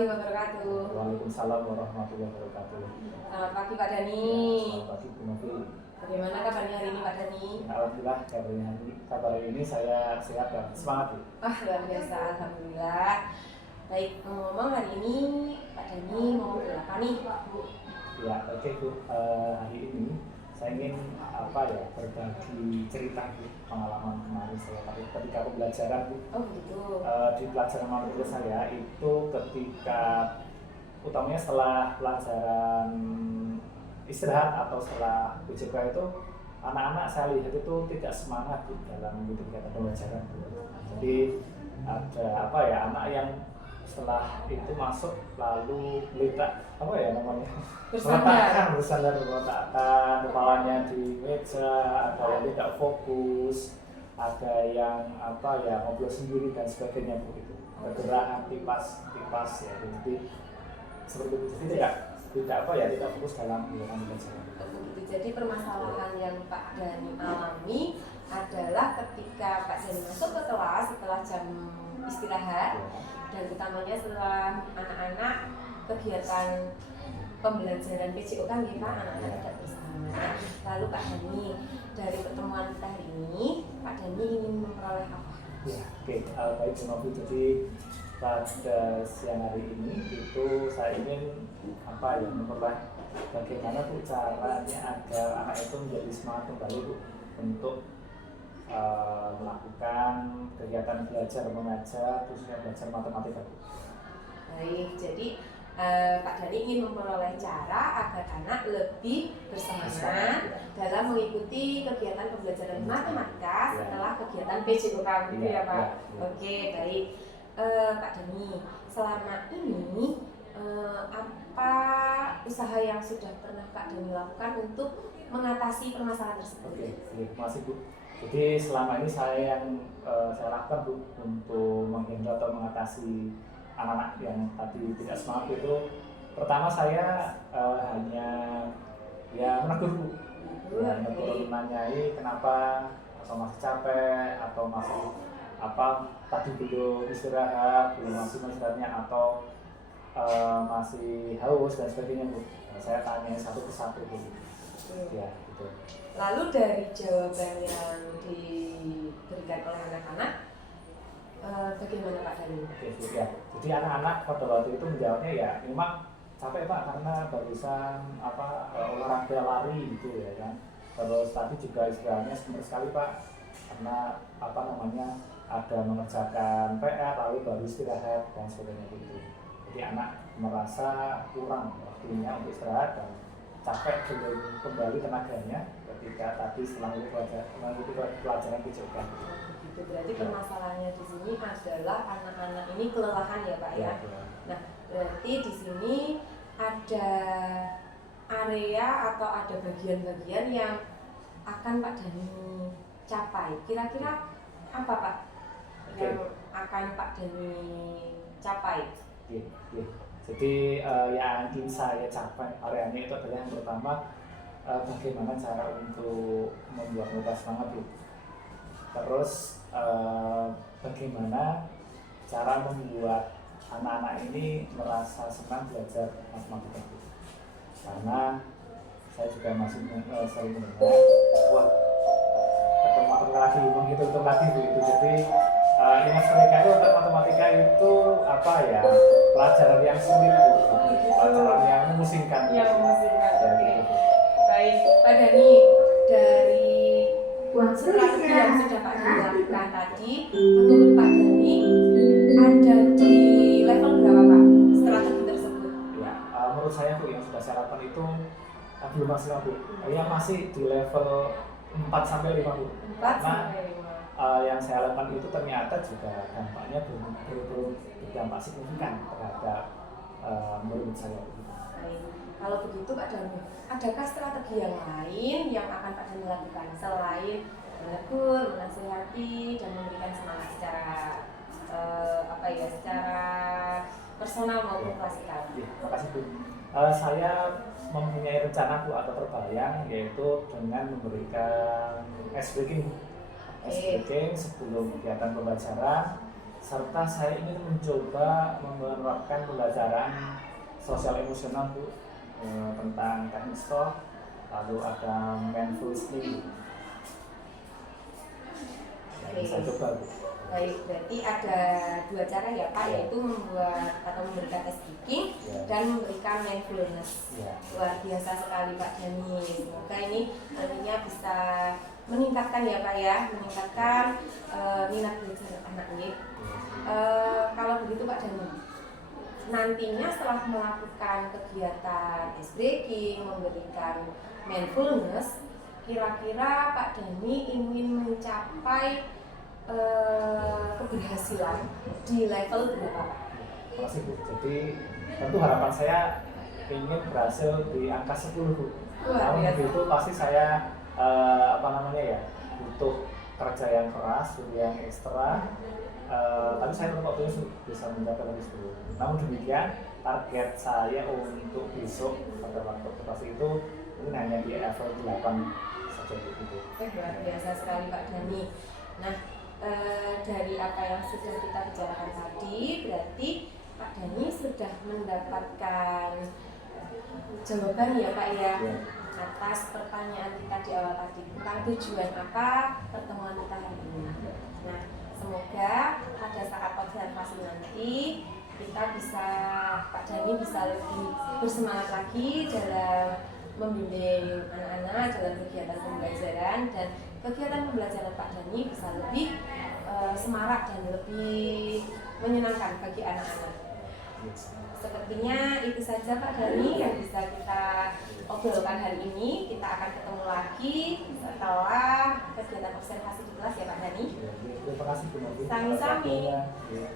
warahmatullahi wabarakatuh. Waalaikumsalam warahmatullahi wabarakatuh. Selamat pagi Pak Dani. Selamat pagi Bu Novi. Bagaimana kabarnya hari ini Pak Dani? Alhamdulillah kabar ini saya sehat dan semangat Bu. Luar biasa, alhamdulillah. Baik, ngomong hari ini Pak Dani mau berapa nih? Ya, oke Bu. Hari ini saya ingin berbagi cerita Bu, pengalaman kemarin saya ketika pembelajaran Bu. Oh gitu. Di pelajaran matematika saya itu ketika utamanya setelah pelajaran istirahat atau setelah UJK itu anak-anak saya lihat itu tidak semangat Bu, dalam kegiatan pembelajaran Bu. Jadi ada anak yang setelah itu masuk lalu meletak bersandar meletakkan kepalanya di meja, ada yang tidak fokus, ada yang ngobrol sendiri dan sebagainya Bu, itu pergerakan tipas ya. Jadi seperti itu, tidak fokus dalam kegiatan pembelajaran. Begitu. Jadi permasalahan yang Pak Dani alami adalah ketika Pak Dani masuk ke kelas setelah jam istirahat, dan utamanya setelah anak-anak kegiatan pembelajaran PJO kan ya Pak, anak-anak tidak bersama. Lalu Pak Dani, dari pertemuan kita hari ini, Pak Dani ingin memperoleh apa? Ya, oke. Baik Bu Novi, jadi pada siang hari ini itu saya ingin memperoleh bagaimana Bu caranya agar anak itu menjadi semangat kembali Bu untuk melakukan kegiatan belajar mengajar, khususnya belajar matematika Bu. Baik, jadi Pak Dani ingin memperoleh cara agar anak lebih bersemangat dalam mengikuti kegiatan pembelajaran matematika setelah kegiatan PJO kami ya Pak. Oke, baik. Pak Dani, selama ini apa usaha yang sudah pernah Pak Dani lakukan untuk mengatasi permasalahan tersebut? Oke, terima kasih Bu. Jadi selama ini saya lakukan Bu untuk menghandle atau mengatasi anak-anak yang tadi tidak semangat itu, pertama saya hanya menegur Bu, menegur, nanyai kenapa, atau masih capek, atau masih tadi belum istirahat, belum maksimal istirahatnya, atau masih haus dan sebagainya Bu. Saya tanya satu persatu Bu. Ya, gitu. Lalu dari jawaban yang diberikan oleh anak-anak, bagaimana Pak Dani? Ya. Jadi anak-anak pada waktu itu menjawabnya ya memang capek Pak, karena barusan olahraga lari gitu ya kan. Terus tadi juga istirahatnya sebentar sekali Pak, karena ada mengerjakan PR lalu baru istirahat dan sebagainya gitu. Jadi anak merasa kurang waktunya untuk istirahat dan capek belum kembali tenaganya ketika tadi setelah mengikuti pelajaran PJO. Itu berarti permasalahannya di sini adalah anak-anak ini kelelahan ya Pak ya. Nah, berarti di sini ada area atau ada bagian-bagian yang akan Pak Dani capai. Kira-kira apa Pak yang akan Pak Dani capai? Jadi yang ingin saya capai areanya itu adalah yang pertama, bagaimana cara untuk membuat mereka semangat Bu. Terus bagaimana cara membuat anak-anak ini merasa senang belajar matematika Bu. Karena saya juga masih sering mendengar, matematika lagi, menghitung lagi Bu itu. Jadi image mereka itu untuk matematika itu pelajaran yang sulit Bu, pelajaran yang memusingkan. Yang memusingkan. Oke. Baik, Pak Dani, dari strategi yang sudah Pak Dani lakukan tadi, menurut Pak Dani ada di level berapa Pak strategi tersebut? Ya, menurut saya Bu, yang sudah saya lakukan itu belum maksimal Bu. Yang masih di level 4-5 Bu. 4 sampai 5. Yang saya lakukan itu ternyata juga dampaknya belum berdampak signifikan terhadap murid saya. Baik. Kalau begitu Pak Dani, adakah strategi yang lain yang akan Pak Dani lakukan selain menegur, menasihati, dan memberikan semangat secara secara personal maupun klasikal? Terima kasih Bu. Saya mempunyai rencana Bu atau terbayang, yaitu dengan memberikan ice breaking sebelum kegiatan pembelajaran serta saya ingin mencoba menerapkan pembelajaran sosial emosional Bu, tentang teknik STOA, lalu ada mindful listening. Yang saya coba Bu. Baik, berarti ada 2 cara ya Pak, yaitu membuat atau memberikan speaking dan memberikan mindfulness. Luar biasa sekali Pak Dhani. Semoga ini nantinya bisa meningkatkan ya Pak ya, meningkatkan minat belajar anak ini. Kalau begitu Pak Dhani, nantinya setelah melakukan kegiatan ice breaking, memberikan mindfulness, kira-kira Pak Dhani ingin mencapai keberhasilan di level berapa? Terima kasih Bu. Jadi tentu harapan saya ingin berhasil di angka 10 Bu. Namun begitu pasti saya butuh kerja yang keras, yang ekstra. Tapi saya tetap optimis bisa mencapai lebih 10. Namun demikian target saya untuk besok pada waktu presentasi itu mungkin hanya di level 8 saja Bu. Luar biasa sekali Pak Dhani. Nah, dari apa yang sudah kita bicarakan tadi, berarti Pak Dhani sudah mendapatkan jawaban ya Pak ya, atas pertanyaan kita di awal tadi tentang tujuan apa pertemuan kita hari ini. Nah, semoga pada saat observasi nanti kita bisa, Pak Dhani bisa lebih bersemangat lagi dalam membimbing anak-anak dalam kegiatan pembelajaran, dan kegiatan pembelajaran Pak Dhani bisa lebih semarak dan lebih menyenangkan bagi anak-anak. Sepertinya itu saja Pak Dhani yang bisa kita obrolkan hari ini. Kita akan ketemu lagi setelah kegiatan observasi di kelas ya Pak Dhani. Terima kasih Bu Novi.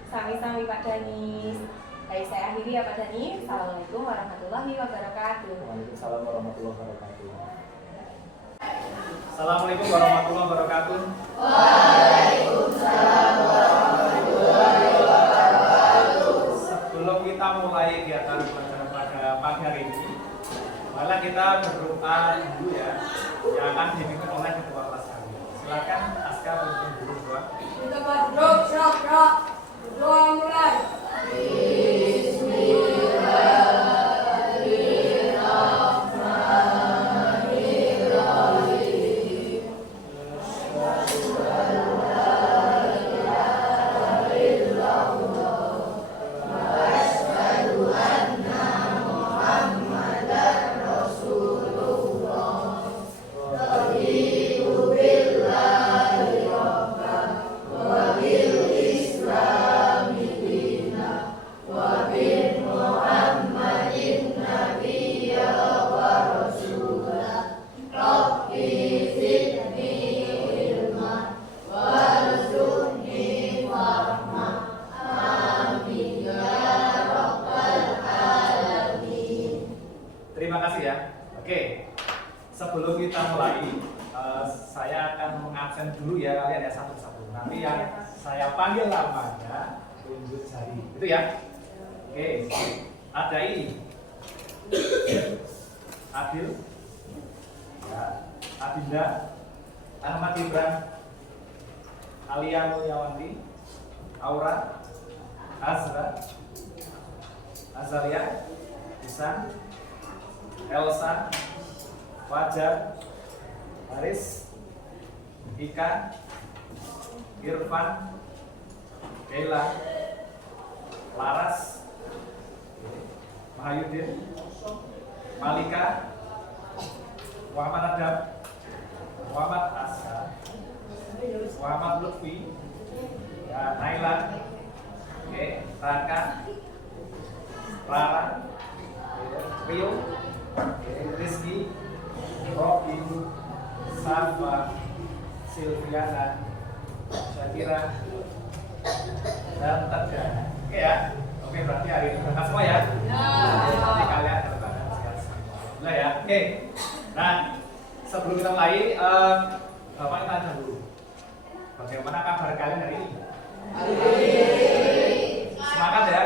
Sami-sami Pak Dhani. Baik, saya akhiri ya Pak Dhani. Assalamualaikum warahmatullahi wabarakatuh. Waalaikumsalam warahmatullahi wabarakatuh. Assalamualaikum warahmatullahi wabarakatuh. Waalaikumsalam warahmatullahi wabarakatuh. Sebelum kita mulai kegiatan pelajaran pada pagi hari ini, malah kita berdoa dulu ya, yang akan dipimpin oleh ketua kelas kami. Silakan Aska memimpin dulu doa. Kita berdoa, doa mulai. Terima kasih ya. Oke, sebelum kita mulai, saya akan mengabsen dulu ya kalian ya satu-satu. Nanti yang saya panggil namanya tunjuk jari, itu ya. Oke, ada ini, Adil, ya, Adinda, Ahmad Ibran, Alia Mulyawanti, Aura, Azra, Azalia, Isan, Elsa, Fajar, Haris, Ika, Irfan, Kayla, Laras, Mahayudin, Malika, Muhammad Adam, Muhammad Asa, Muhammad Lutfi, ya, Naila, Raka, Rara, Rio, Rizky, Robi, Safa, Silviana, Syakira, dan Tegar. Oke ya? Oke, berarti hari ini berangkat semua ya? Nanti kalian terbangun sekali. Nah ya, oke. Nah, sebelum kita mulai, Bapak tanya dulu. Bagaimana kabar kalian hari ini? Semangat ya?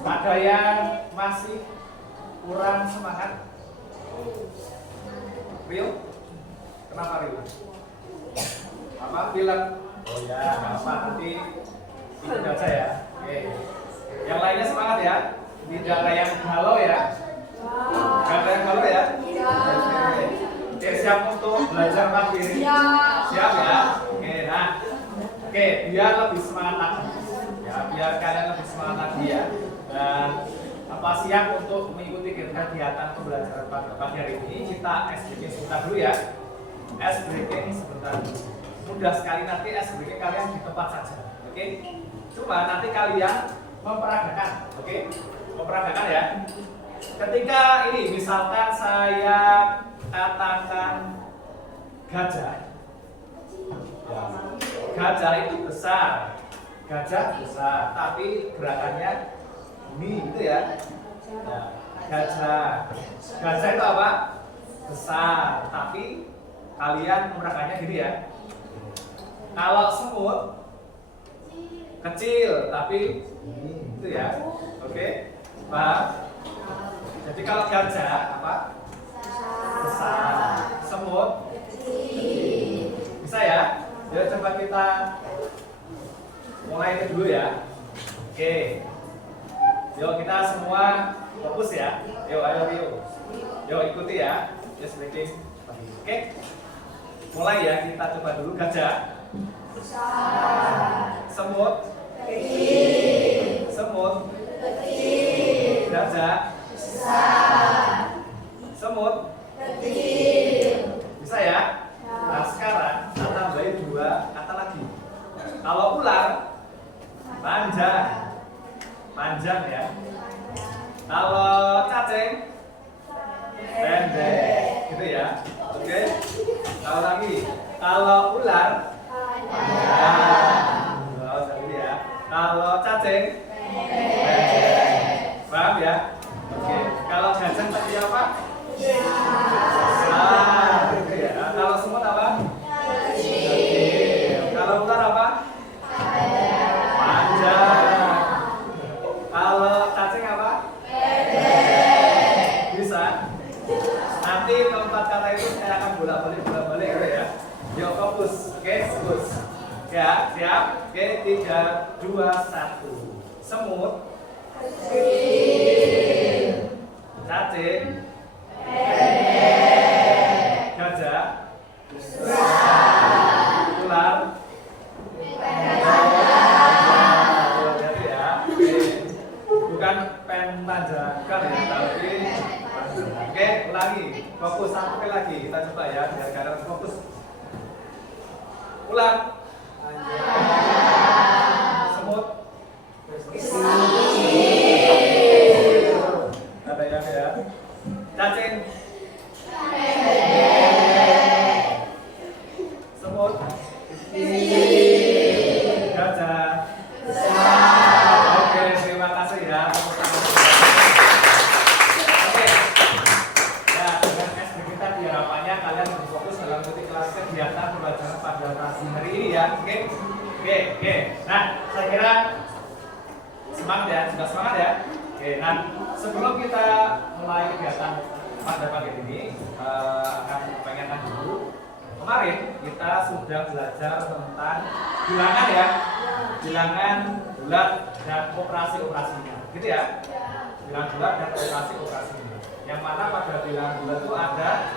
Ada yang masih kurang semangat? Rio? Kenapa Rio? Apa bilang? Oh ya, apa nanti Ikut aja ya. Oke. Yang lainnya semangat ya. Tidak ada yang galau ya. Tidak ada yang galau ya. Oke, siap untuk belajar pagi ini? Siap ya. Oke, nah. Oke, biar lebih semangat lagi. Ya, biar kalian lebih semangat lagi ya. Dan apa siap untuk mengikuti kegiatan pembelajaran pada pagi hari ini? Kita SBK sebentar dulu ya. SBK sebentar. Mudah sekali nanti SBK kalian di tempat saja. Oke. Cuma nanti kalian memperagakan. Oke. Memperagakan ya. Ketika ini misalkan saya katakan gajah. Ya. Gajah itu besar. Gajah besar, tapi gerakannya ini gitu ya. Nah, gajah. Gajah itu apa? Besar, tapi kalian memperagakannya gini ya. Kalau semut kecil, tapi itu ya. Oke. Paham? Jadi kalau gajah apa? Besar. Semut kecil. Bisa ya? Ya coba kita mulai dulu ya. Oke. Yuk kita semua fokus ya. Yuk ayo yuk. Yuk ikuti ya. Just breaking. Oke. Mulai ya, kita coba dulu gajah. Besar. Semut kecil. Semut kecil. Gajah besar. Semut kecil. Bisa ya? Nah sekarang kita tambahin 2 kata lagi. Kalau ular panjang, panjang ya. Kalau cacing pendek, gitu ya. Oke. Kalau lagi, kalau ular panjang. Gitu ya. Kalau cacing pendek. Paham ya? Oke. Kalau gajah tadi apa? Besar. Gitu ya. Kalau semut apa? Kalau ular apa? Panjang. Kalau cacing apa? Bisa. Nanti keempat kata itu saya akan bolak-balik gitu ya. Yuk fokus. Oke, fokus. Ya, siap. Oke, 3, 2, 1. Semut cacing gajah ular hati ya. Bukan pentanjakan ya, tapi oke, ulangi, fokus sampai lagi, kita coba ya biar kalian fokus. Ulang. Semut ada yang ya. Cacing semut gajah besar. Oke, terima kasih ya. Oke. Ya, dengan SBK kita harapannya kalian lebih fokus dalam mengikuti kelas kegiatan pembelajaran pada pagi hari ini ya. Oke. Nah, saya kira semangat ya, sudah semangat ya. Oke, nah sebelum kita mulai kegiatan pada pagi ini akan pengenkan dulu. Kemarin kita sudah belajar tentang bilangan ya, bilangan bulat dan operasi-operasinya, gitu ya. Bilangan bulat dan operasi-operasinya. Yang mana pada bilangan bulat itu ada,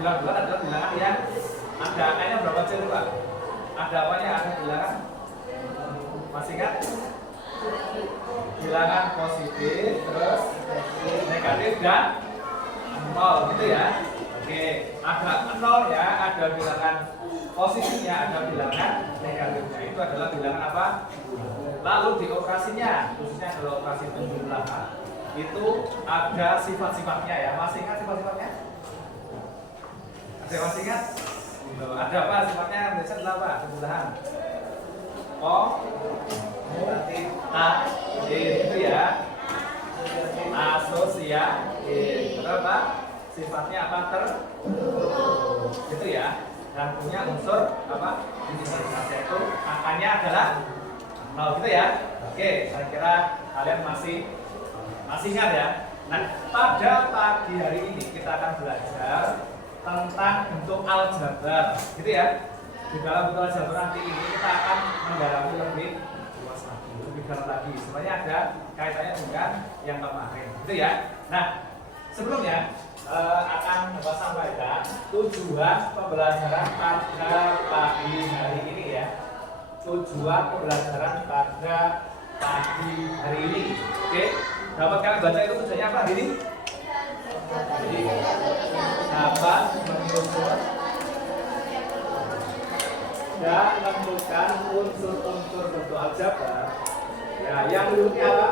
bilangan bulat adalah bilangan yang ada angkanya berapa cil Pak? Ada apanya? Ada bilangan, masih ingat? Bilangan positif, terus negatif dan nol, gitu ya. Oke, ada nol ya, ada bilangan posisinya, ada bilangan negatifnya. Itu adalah bilangan apa? Lalu di operasinya, khususnya adalah operasi penjumlahan, itu ada sifat-sifatnya ya. Masih ingat sifat-sifatnya? Ada yang masih ingat? Ada apa sifatnya? Biasanya adalah apa? Penjumlahan. Itu ya. Asosiasi. Berapa? Sifatnya apa? Itu ya. Dan punya unsur apa? Yaitu angkanya adalah 0, gitu ya. Oke, saya kira kalian masih ingat ya. Nah, pada pagi hari ini kita akan belajar tentang bentuk aljabar, gitu ya. Di dalam bentuk aljabar nanti ini kita akan mendalami lebih digarap lagi. Sebenarnya ada kaitannya dengan yang kemarin, gitu ya. Nah, sebelumnya akan Bapak sampaikan tujuan pembelajaran pada pagi hari ini ya. Tujuan pembelajaran pada pagi hari ini. Oke, dapat kalian baca itu tujuannya apa hari ini? Jadi, dapat menyusun dan menentukan unsur-unsur bentuk aljabar. Ya, yang dulunya apa?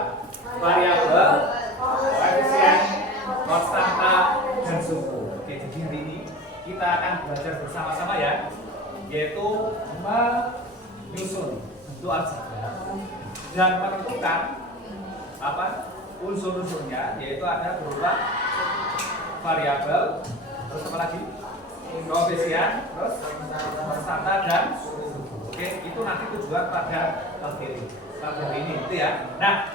Variabel, koefisien, konstanta, dan suku. Oke, jadi hari ini kita akan belajar bersama-sama ya, yaitu menyusun bentuk aljabar dan menentukan apa unsur-unsurnya, yaitu ada berupa variabel, terus apa lagi? Koefisien, terus konstanta dan suku. Oke, itu nanti tujuan pada materi pada hari ini, itu ya. Nah,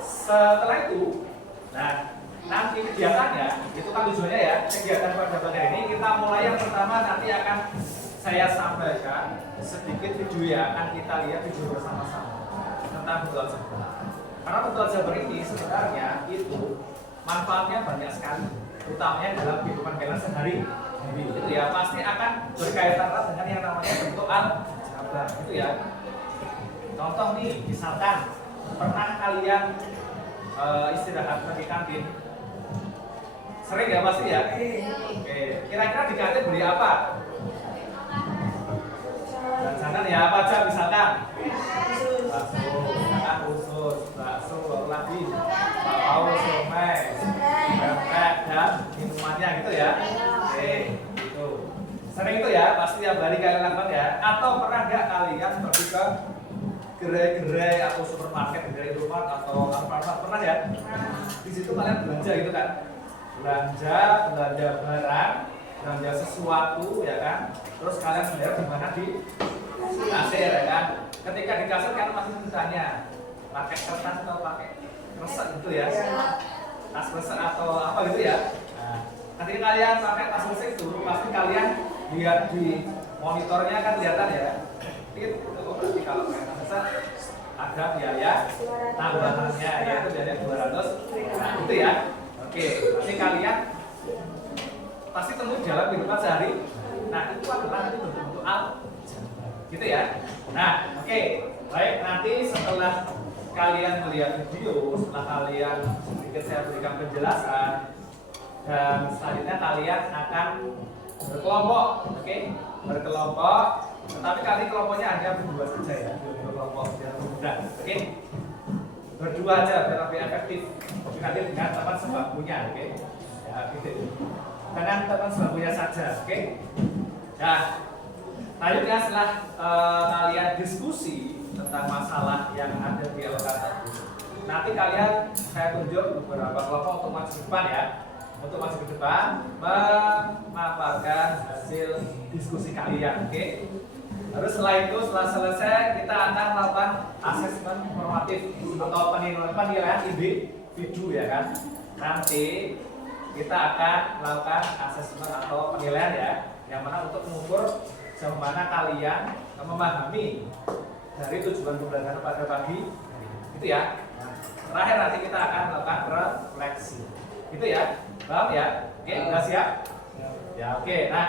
setelah itu, nanti kegiatannya, itu kan tujuannya ya, kegiatan pada materi ini kita mulai yang pertama nanti akan saya sampaikan sedikit video ya, akan kita lihat video bersama-sama tentang bentuk aljabar. Karena bentuk aljabar ini sebenarnya itu manfaatnya banyak sekali, utamanya dalam kehidupan kalian sehari-hari. Itu ya, pasti akan berkaitan erat dengan yang namanya bentuk aljabar, itu ya. Contoh nih, misalkan pernah kalian istirahat di kantin? Sering ya pasti ya? Oke, kira-kira di kantin beli apa? Jangan ya, apa aja misalkan? Bakso, misalkan usus, bakso, lagi bakpao, somai, pempek, dan minumannya gitu ya. Oke, gitu. Sering itu ya, pasti tiap hari kalian lakukan ya. Atau pernah nggak kalian pergi ke gerai-gerai atau supermarket, gerai rumah atau apa pernah ya? Di situ kalian belanja gitu kan? Belanja barang, belanja sesuatu ya kan? Terus kalian bayar di mana? Di kasir ya kan? Ketika di kasir kan pasti ditanya pakai kertas atau pakai kresek gitu ya? Tas kresek atau apa gitu ya? Nah, ketika kalian pakai tas kresek itu pasti kalian lihat di monitornya kan kelihatan ya. Itu berarti kalau pakai tas kresek ada biaya tambahannya, yaitu biaya 200. Nah, itu ya. Oke, berarti kalian pasti temui dalam kehidupan sehari. Nah, itu adalah bentuk aljabar, gitu ya. Nah, oke, baik, nanti setelah kalian melihat video, setelah kalian sedikit saya berikan penjelasan, dan selanjutnya kalian akan berkelompok, oke, berkelompok. Tetapi kali kelompoknya hanya berdua saja ya, berkelompok biar mudah, oke. Berdua aja biar lebih efektif. Nanti dengan teman sebangkunya, oke. Ya, gitu. Dengan teman sebangkunya saja, oke. Nah, selanjutnya setelah kalian diskusi tentang masalah yang ada di LKS, nanti kalian saya tunjuk beberapa kelompok untuk maju ke depan ya. Untuk maju ke depan memaparkan hasil diskusi kalian, oke. Terus setelah itu, setelah selesai, kita akan melakukan asesmen formatif atau penilaian individu ya kan. Nanti kita akan melakukan asesmen atau penilaian ya, yang mana untuk mengukur sejauh mana kalian memahami dari tujuan pembelajaran pada pagi, gitu ya. Nah, terakhir nanti kita akan melakukan refleksi, gitu ya. Paham ya? Oke, sudah siap? Ya, oke. Nah,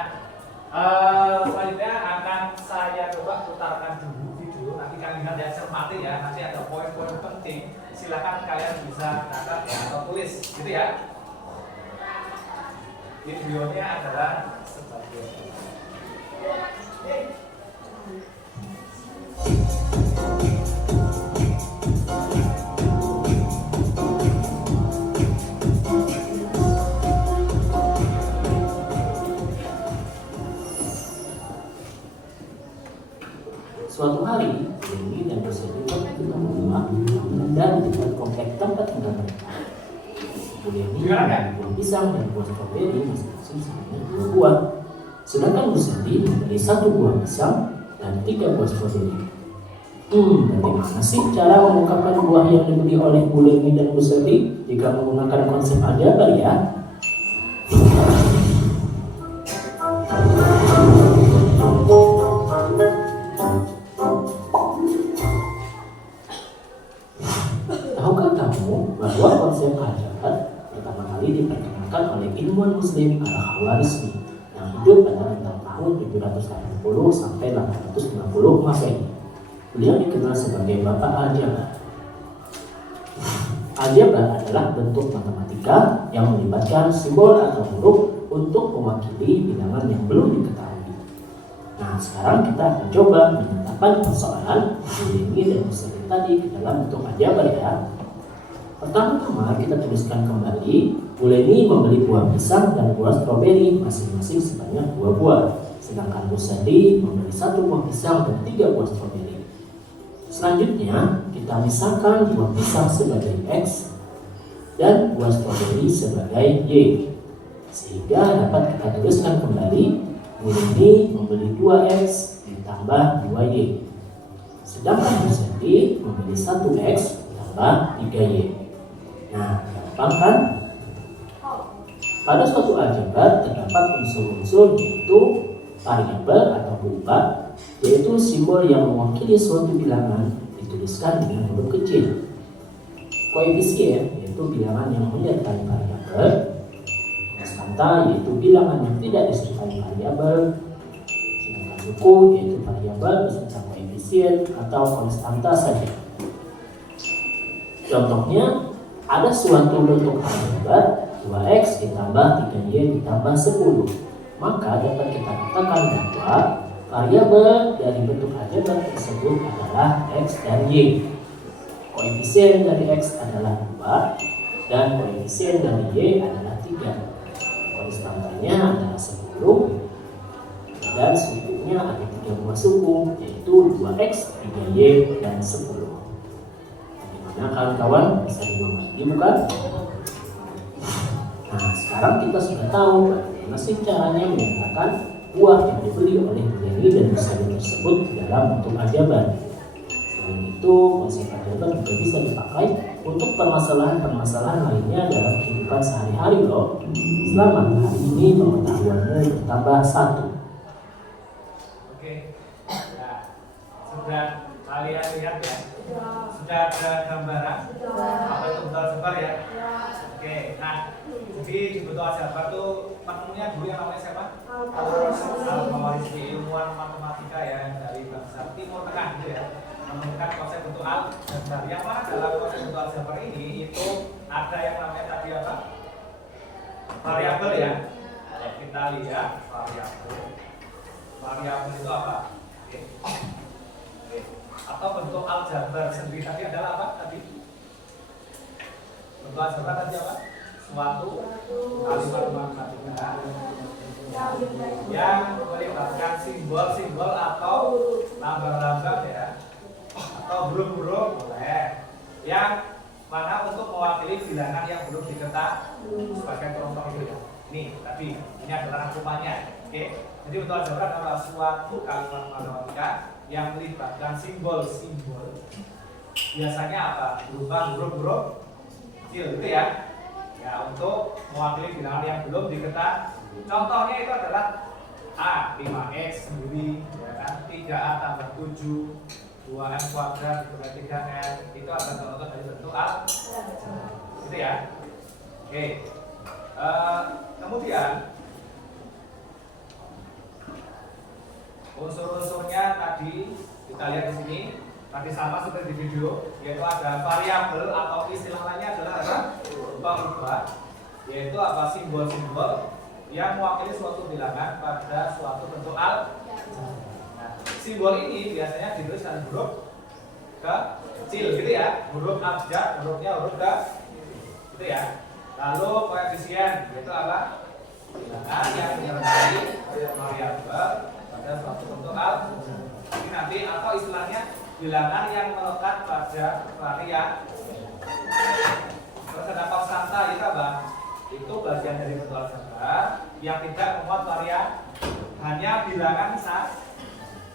selanjutnya akan saya coba putarkan dulu video. Nanti kalian lihat ya, cermati ya. Nanti ada poin-poin penting. Silakan kalian bisa catat ya, atau tulis, gitu ya. Videonya adalah sebagai suatu hari, Dewi dan Rosalie pergi ke rumah dan dengan komplek tempat tinggal mereka. Bu Dewi membeli buah pisang dan buah stroberi masing-masing sebanyak 2 buah. Sedangkan Bu Selly membeli 1 buah pisang dan 3 buah stroberi. Bagaimana sih cara mengungkapkan buah yang dibeli oleh Bu Dewi dan Bu Selly jika menggunakan konsep aljabar ya? konsep keajaban pertama kali diperkenalkan oleh ilmuwan Muslim Al-Khawarizmi yang hidup pada rentang tahun 780 sampai 850 Masehi. Beliau dikenal sebagai Bapak Aljabar. Aljabar adalah bentuk matematika yang melibatkan simbol atau huruf untuk mewakili bilangan yang belum diketahui. Nah, sekarang kita akan coba menetapkan persoalan ini dan Muslim tadi ke dalam bentuk aljabar ya. Pertama-tama kita tuliskan kembali, Buleni membeli buah pisang dan buah stroberi masing-masing sebanyak 2 buah. Sedangkan Bu Sandi membeli 1 buah pisang dan 3 buah stroberi. Selanjutnya kita misalkan buah pisang sebagai X dan buah stroberi sebagai Y. Sehingga dapat kita tuliskan kembali, Buleni membeli 2X ditambah 2Y. Sedangkan Bu Sandi membeli 1X ditambah 3Y. Nah, gampang kan? Pada suatu aljabar terdapat unsur-unsur yaitu variabel atau perubahan, yaitu simbol yang mewakili suatu bilangan dituliskan dengan huruf kecil. Koefisien yaitu bilangan yang menyertai variabel. Konstanta yaitu bilangan yang tidak disertai variabel. Sedangkan suku yaitu variabel beserta koefisien atau konstanta saja. Contohnya, ada suatu bentuk aljabar 2x ditambah 3y ditambah 10. Maka dapat kita katakan bahwa variabel dari bentuk aljabar tersebut adalah x dan y. Koefisien dari x adalah 2 dan koefisien dari y adalah 3. Konstantanya adalah 10 dan sukunya ada 3 buah suku, yaitu 2x, 3y, dan 10. Nah, kawan-kawan bisa dimengerti bukan? Nah, sekarang kita sudah tahu bagaimana sih caranya menyatakan buah yang dibeli oleh Buleni dan Busadi tersebut dalam bentuk aljabar. Selain itu, konsep aljabar juga bisa dipakai untuk permasalahan-permasalahan lainnya dalam kehidupan sehari-hari loh. Selamat, hari ini pengetahuanmu bertambah 1. Oke, nah, sudah kalian lihat ya? Sudah ada gambaran apa itu bentuk aljabar ya? Oke, nah jadi di bentuk aljabar tuh menunya dulu yang namanya siapa? Al-Khawarizmi, ilmuwan matematika ya dari bangsa Timur Tengah gitu ya, menemukan konsep bentuk aljabar. Yang mana dalam konsep bentuk aljabar ini itu ada yang namanya tadi apa? Variabel ya. Kita lihat variabel. Variabel itu apa? Oke. Atau bentuk aljabar sendiri tadi adalah apa tadi? Bentuk aljabar tadi apa? Suatu kalimat matematika yang melibatkan simbol-simbol atau lambang-lambang ya, atau huruf-huruf boleh, yang mana untuk mewakili bilangan yang belum diketahui sebagai contoh itu ya. Ini tadi ini adalah rangkumannya. Oke. Jadi bentuk aljabar adalah suatu kalimat matematika yang melibatkan simbol-simbol, biasanya apa? Berupa huruf-huruf kecil gitu ya. Ya, untuk mewakili bilangan yang belum diketahui. Contohnya itu adalah A 5x sendiri, ya kan? 3a tambah 7, 2m kuadrat ditambah 3n. Itu adalah contoh dari bentuk aljabar. Gitu ya. Oke. Kemudian unsur-unsurnya tadi kita lihat di sini, tadi sama seperti di video, yaitu ada variabel atau istilah lainnya adalah apa? Perubahan, yaitu apa? Simbol-simbol yang mewakili suatu bilangan pada suatu bentuk aljabar. Nah, simbol ini biasanya ditulis dengan huruf kecil gitu ya, huruf abjad, hurufnya huruf gitu ya. Lalu koefisien yaitu apa? Bilangan yang menyertai variabel pada suatu bentuk aljabar. Ini nanti atau istilahnya bilangan yang melekat pada variabel. Terus ada konstanta itu apa? Itu bagian dari bentuk aljabar yang tidak memuat variabel, hanya bilangan saja,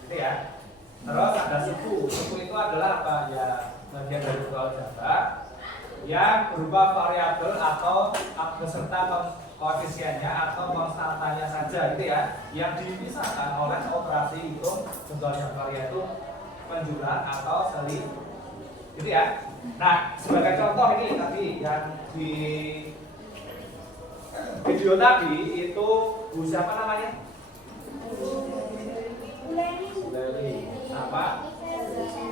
gitu ya. Terus ada suku. Suku itu adalah apa? Ya bagian dari bentuk aljabar yang berupa variabel atau beserta koefisiennya atau konstantanya saja, gitu ya, yang dipisahkan oleh operasi hitung bentuk aljabar, yaitu penjuran atau selisih, gitu ya. Nah, sebagai contoh ini tadi yang di video tadi itu Bu siapa namanya? Leli. Apa?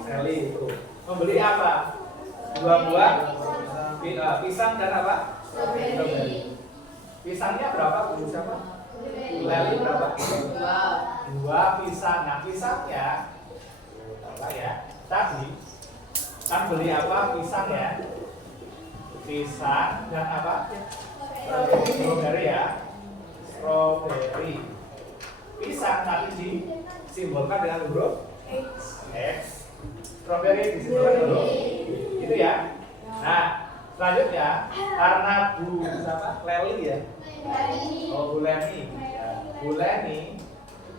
Sally itu. Membeli apa? 2 buah pisang dan apa? Strawberry. Pisangnya berapa Bu siapa? Leli berapa? 2 pisang. Nah, pisangnya apa ya? Tadi kan beli apa? Pisang ya. Pisang dan apa? Strawberry ya. Strawberry. Pisang tapi disimbolkan dengan huruf X. Strawberry disimbolkan dengan huruf itu ya. Nah, selanjutnya karena Bu siapa? Leli ya. Oh, Bu Leni. Ya, Bu Leni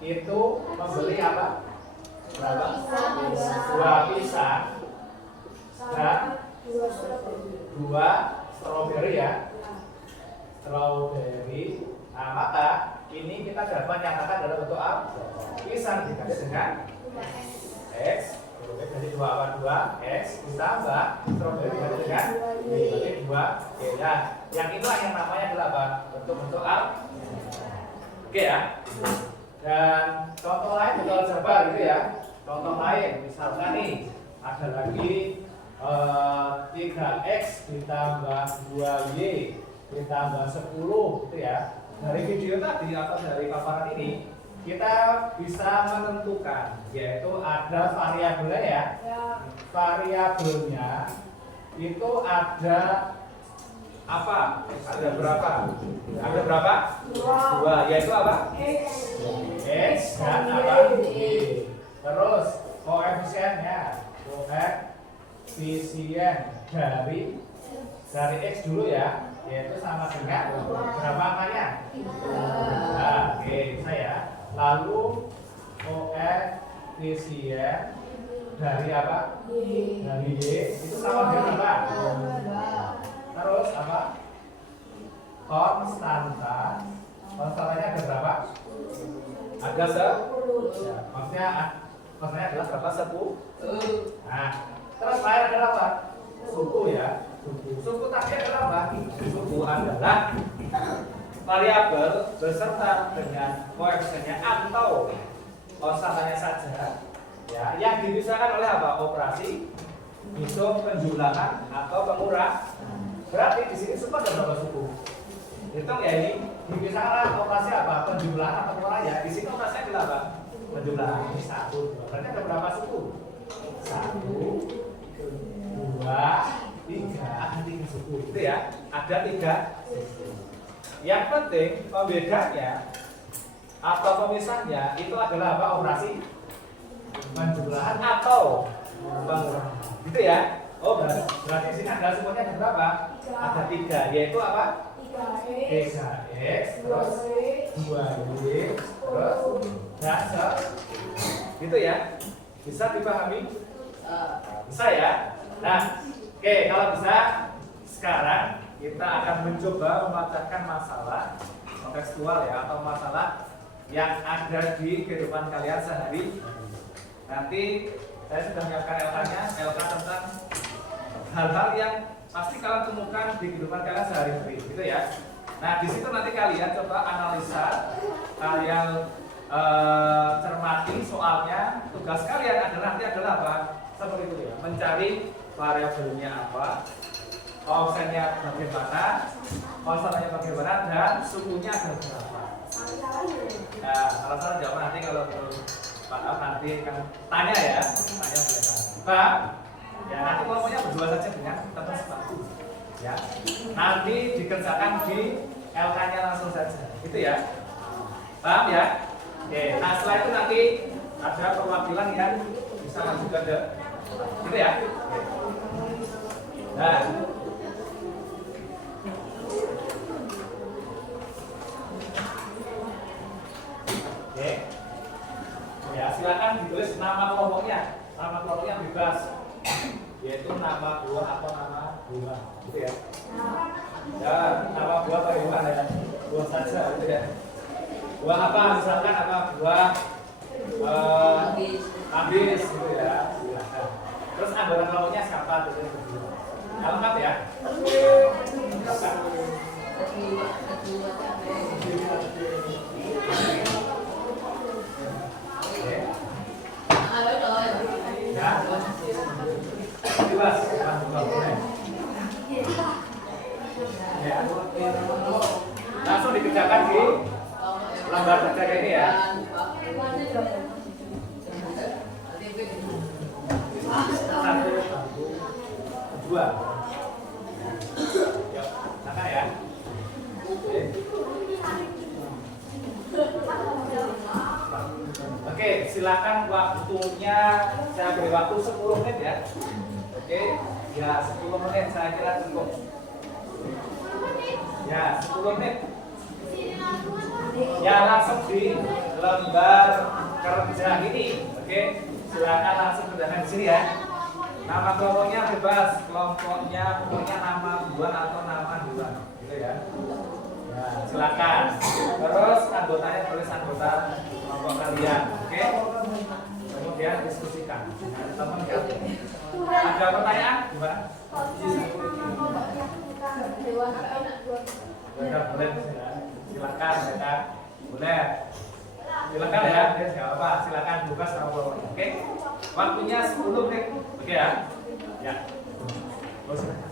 itu membeli apa? Berapa? 2 pisang dan 2 strawberry ya. Strawberry. Nah, maka ini kita dapat menyatakan dalam bentuk apa? Pisang dikali dengan X. Jadi 2 apa? 2 X ditambah strawberry dikali dengan dibagi 2. Oke, nah yang inilah yang namanya adalah apa? Bentuk-bentuk A. Oke ya. Dan contoh lain juga aljabar gitu ya. Contoh lain misalkan nih ada lagi 3X ditambah 2Y ditambah 10 gitu ya. Dari video tadi atau dari paparan ini kita bisa menentukan yaitu ada variabelnya ya. Variabelnya itu ada apa? Ada berapa? Ada berapa? 2 yaitu apa? X dan apa? Y. Terus koefisiennya koefisien dari X dulu ya, yaitu sama dengan berapa angkanya? Nah, oke, bisa ya. Lalu koefisien dari apa? Dari Y itu sama dengan apa? Terus apa? Konstantanya ada berapa? Ada 10. Ya, maksudnya adalah berapa? 10. Nah, terus lain adalah apa? Suku ya. Suku tadi adalah apa? Suku adalah variabel beserta dengan koefisiennya atau konstantanya saja ya, yang dipisahkan oleh apa? Operasi hitung penjumlahan atau pengurangan. Berarti di sini semua ada berapa suku? Hitung ya, ini dipisahkan operasi apa? Penjumlahan atau pengurangan ya. Di sini operasinya adalah apa? Penjumlahan. Ini 1, 2. Berarti ada berapa suku? 1, 2, 3. Ada 3 suku. Gitu ya. Ada 3 suku. Yang penting pembedanya atau pemisahnya itu adalah apa? Operasi penjumlahan atau pengurangan. Gitu ya. Oh, berarti di sini ada semuanya ada berapa? Ada 3, yaitu apa? 3X terus 2Y terus dan gitu ya. Bisa dipahami? Bisa ya. Nah, oke, kalau bisa sekarang kita akan mencoba memecahkan masalah kontekstual ya, atau masalah yang ada di kehidupan kalian sehari. Nanti saya sudah menyiapkan LK-nya, LK tentang hal-hal yang pasti kalian temukan di kehidupan kalian sehari-hari, gitu ya. Nah, di situ nanti kalian coba analisa, kalian cermati soalnya. Tugas kalian adalah nanti adalah apa? Seperti itu ya, mencari variabelnya apa, koefisiennya bagaimana, konstantanya bagaimana, dan sukunya ada berapa. Nah, kalau salah jawab nanti, kalau maaf nanti kan tanya ya, tanya boleh tanya. Pak, ya nanti pokoknya berdua saja dengan teman sepatu, ya. Nanti dikerjakan di LK-nya langsung saja, gitu ya. Paham ya? Oke. Nah setelah itu nanti ada perwakilan yang bisa langsung ke, gitu ya. Oke. Nah. Oke. Ya, silakan ditulis nama kelompoknya. Nama kelompoknya bebas, yaitu nama buah atau nama bunga, gitu ya. Ya, nama buah atau bunga ya, buah saja, gitu ya. Buah apa? Misalkan apa? Buah habis, gitu ya. Silakan. Terus anggota kelompoknya siapa? Gitu ya. Alamat ya. Bebas, ya. Langsung dikerjakan di lembar kerja ini ya. Satu, dua. Yuk, silakan ya. Oke, silakan waktunya saya beri waktu 10 menit ya. Oke, ya 10 menit saya kira cukup. Ya, 10 menit. Ya, langsung di lembar kerja ini. Oke, silakan langsung kerjakan di sini ya. Nama kelompoknya bebas, kelompoknya pokoknya nama bulan atau nama bulan, gitu ya. Ya, silakan. Terus anggotanya tulis anggota kelompok kalian, oke? Kemudian diskusikan. Nah, teman ada pertanyaan? Gimana? Boleh, silakan, ya. Boleh. Silakan ya, nggak apa, silakan buka sama kelompoknya, oke? Waktunya 10 menit, oke ya? Ya. Oh, silakan.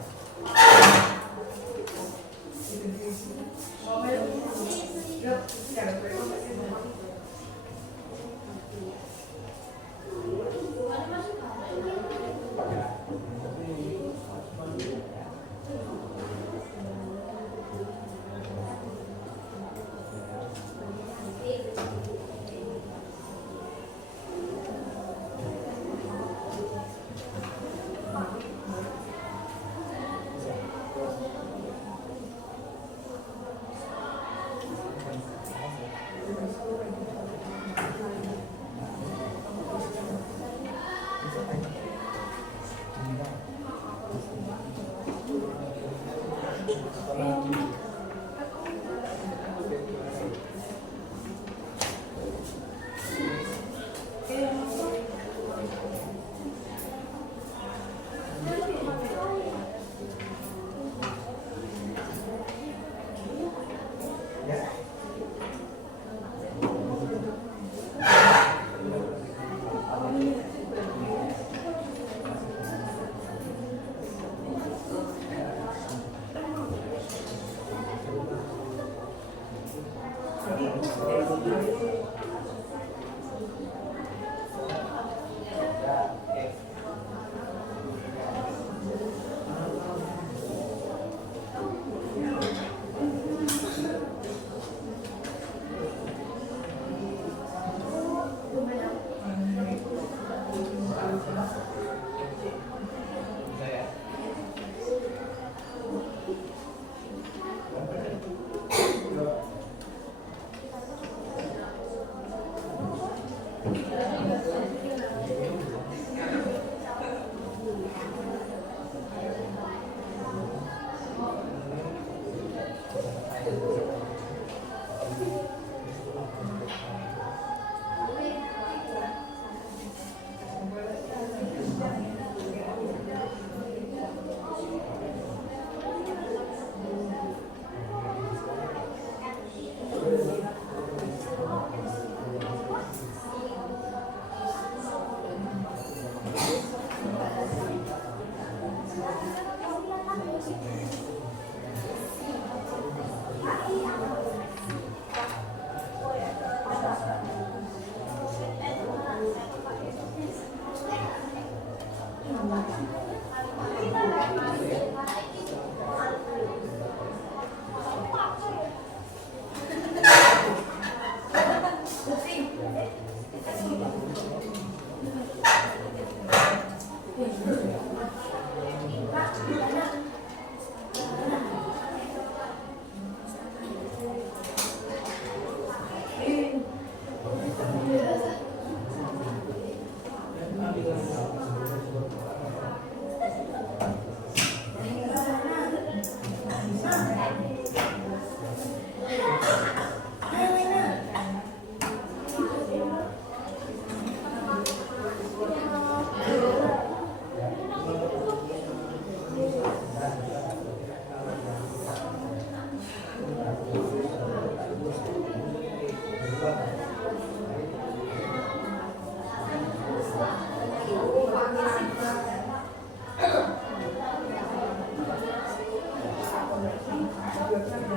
5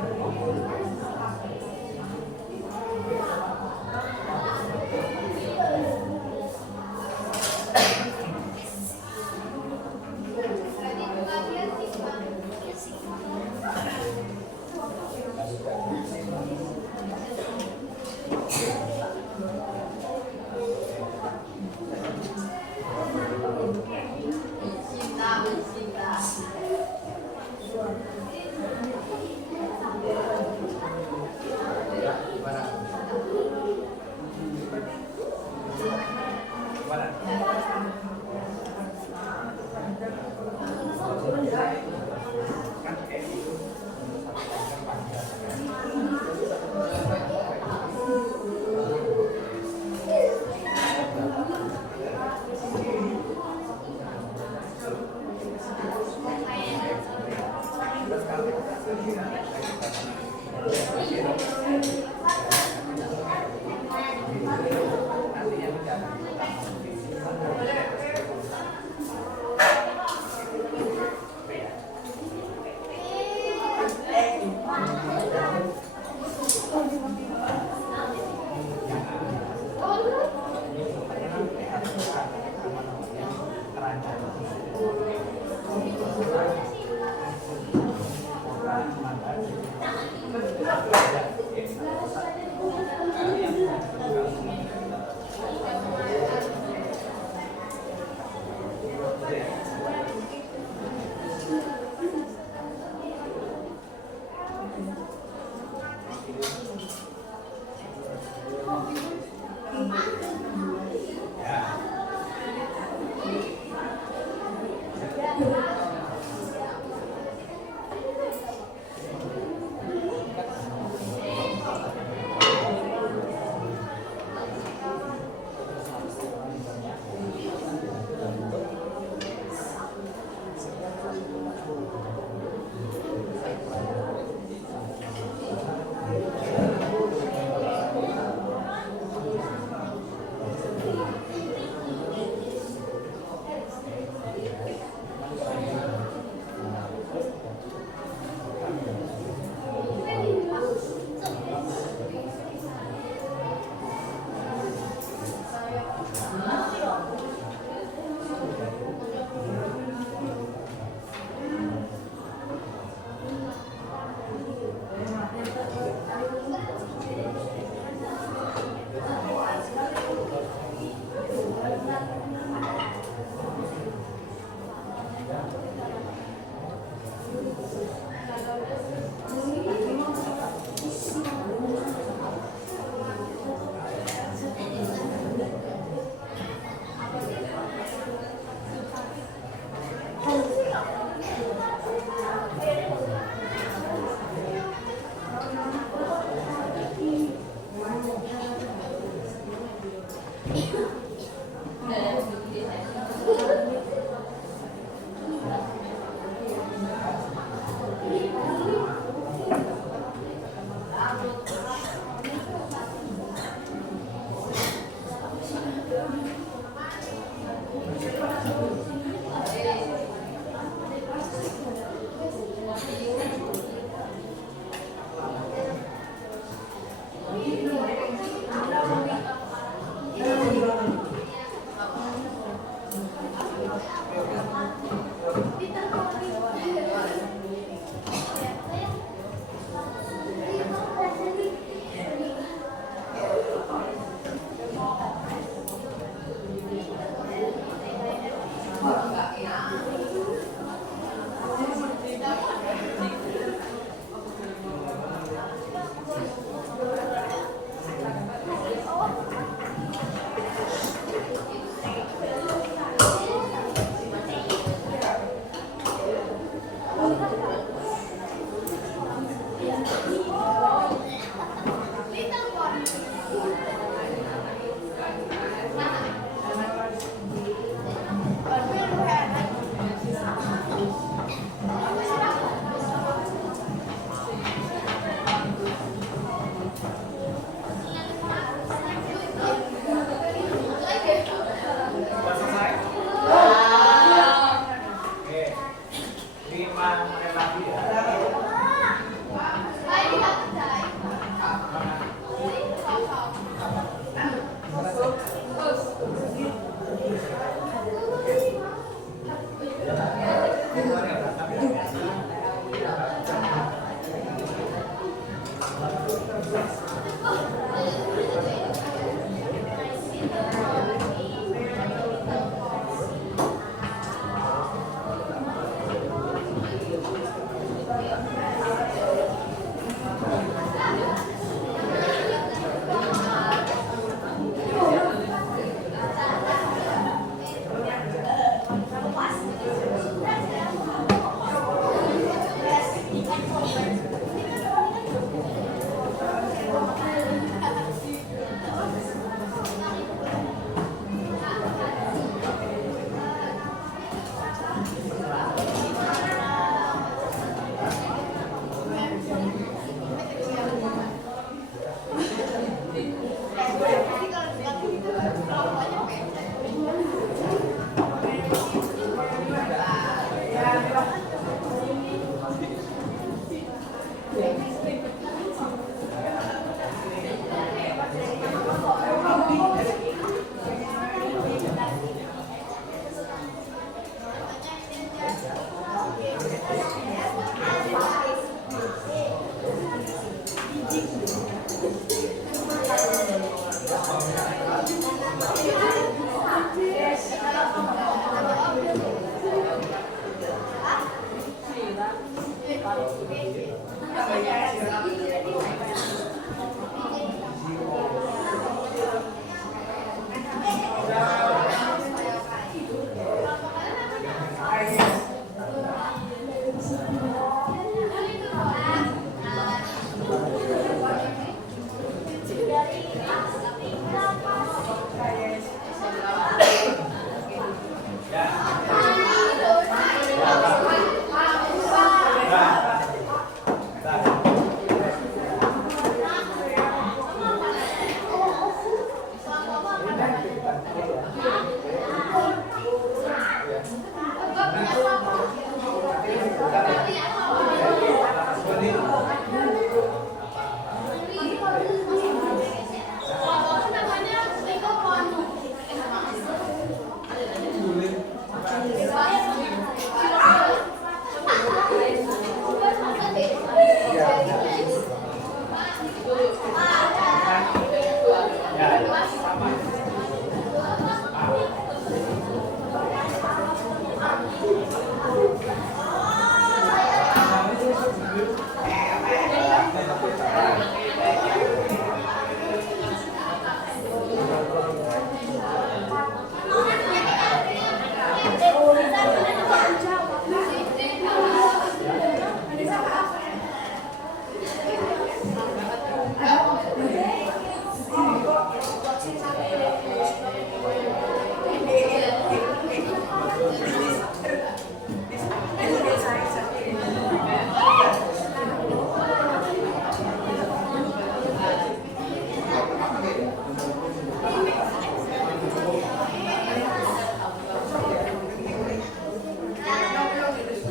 menit lagi ya.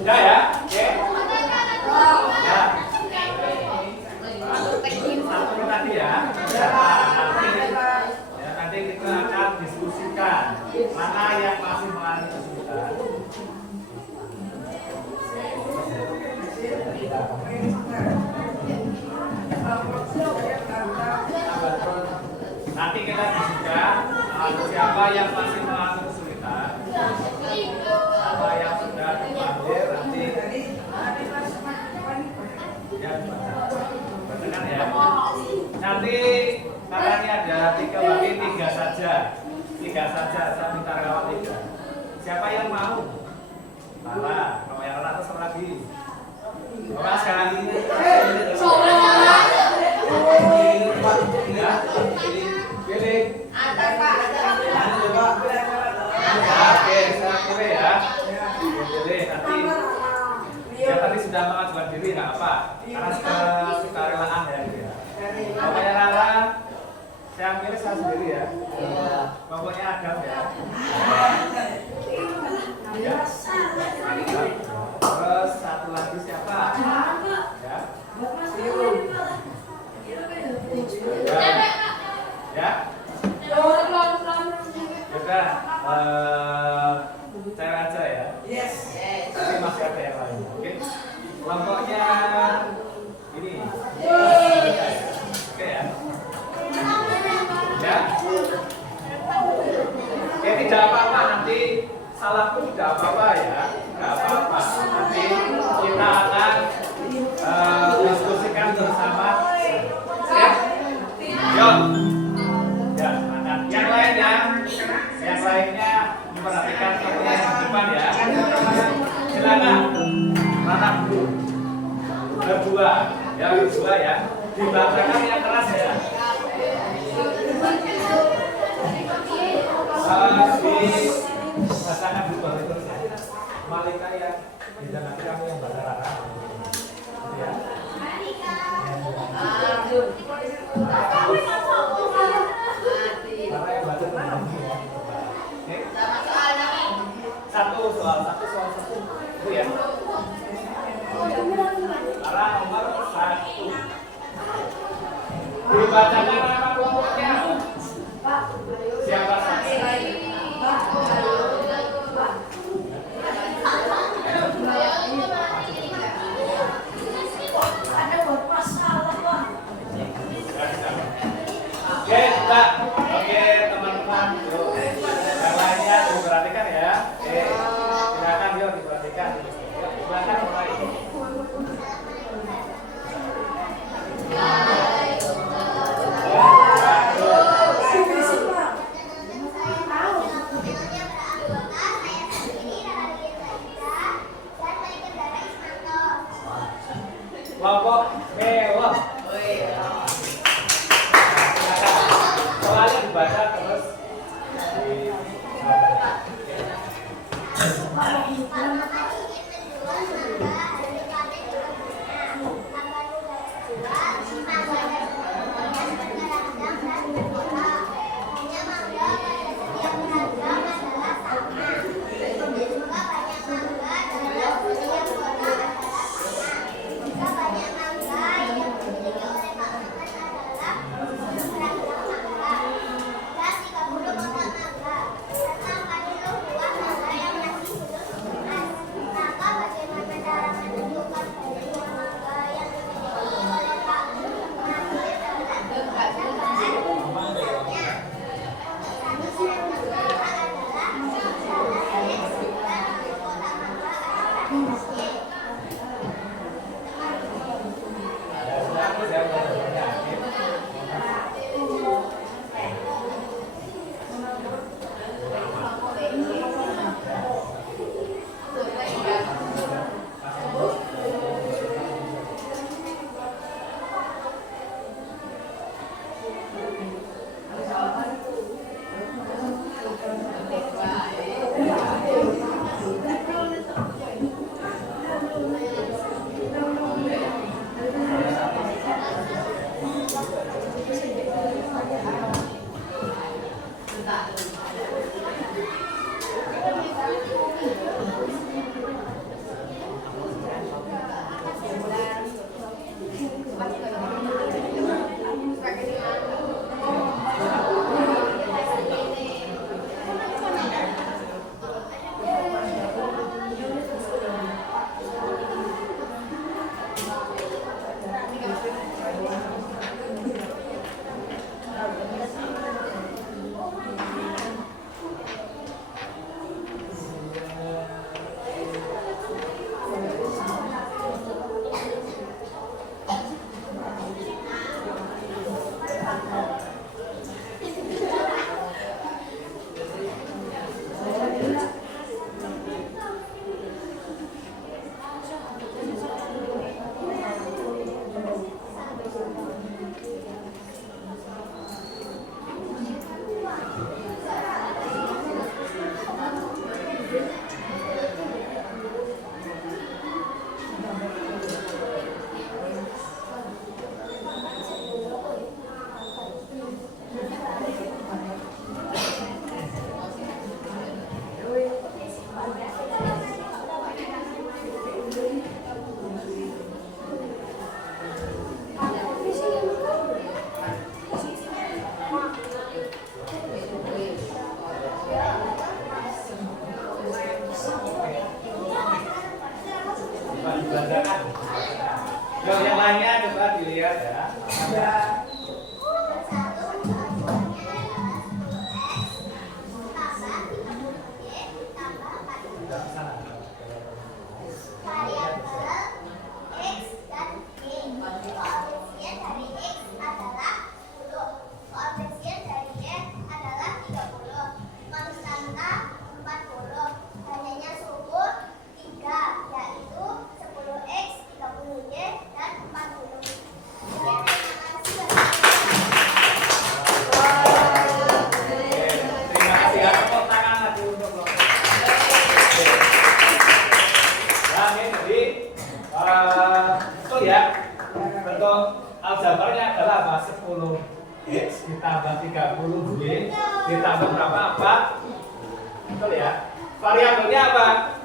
Sudah ya? Oke. Ya. Satu tadi ya. Nanti kita akan diskusikan mana yang masih mengalami kesulitan. Nanti kita diskusikan siapa yang masih mengalami kesulitan, siapa yang sudah dipanggil nanti ya bacakan ya. Nanti karena ini ada 3 bagi 3 saja, saya minta relawan 3. Siapa yang mau? Lala, kalau yang Lala terus lagi. Bapak sekali ini. Pilih. Ada Pak, ada. Oke, saya pilih ya. Pilih nanti. Ya tadi sudah mengajukan diri nggak apa, karena sukarelaan ya gitu ya. Pokoknya Lala, saya pilih saya sendiri ya. Pokoknya agam ya. Ya. Terus satu lagi siapa? Ya. Ya. Yaudah, cewek aja ya. Yes. Tapi masih ada yang lain. Oke. Kelompoknya ini. Oke. Yang kedua ya, dibacakan yang keras ya. Dibacakan di bawah itu ya. Malika yang tidak nanti kamu yang baca Rara. Ya. Rara yang baca tentang ya. Oke. Satu soal. Itu ya. Rara nomor 1. Dibacakan nama kelompoknya. Siapa saja? Oke, teman-teman. Yuk. Yang lainnya diperhatikan ya. Oke. Silakan yuk diperhatikan. Yuk, silakan mulai. Kelompok mewah. Soalnya dibaca terus di Yang lainnya coba dilihat ya. Yaitu 10X, 30Y, dan 40. Bentuk aljabarnya adalah apa? 10x ditambah 30y ditambah berapa? 4. Betul ya? Variabelnya apa?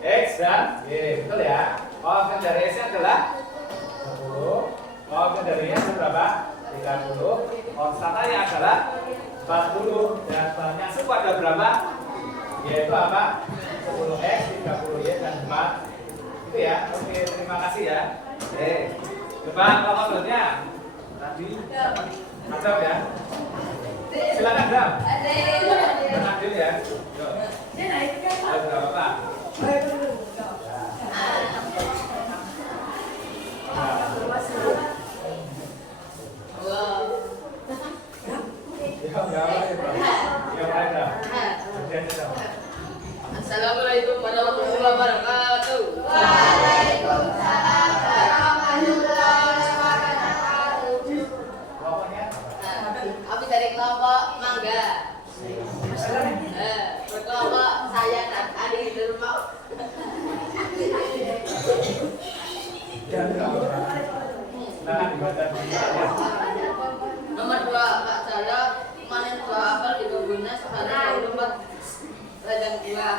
X dan Y. Betul ya? Koefisien dari X adalah 10. Koefisien dari Y berapa? 30. Konstantanya adalah 40. Dan bahannya suku ada berapa? Yaitu apa? 10x, 30y, dan 4. Itu ya. Oke, terima kasih ya. Oke. Coba nomornya tadi ada ya. Silakan Dam. Adil ya. Yuk. Ayo berapa Pak? Assalamualaikum warahmatullahi wabarakatuh. Waalaikumsalam warahmatullahi wabarakatuh. Abi dari kelompok Mangga. Berkelompok saya dan adik di rumah. Nomor 2 Pak Jaya manen 2 apel di kebunnya sebanyak 24 ladang buah.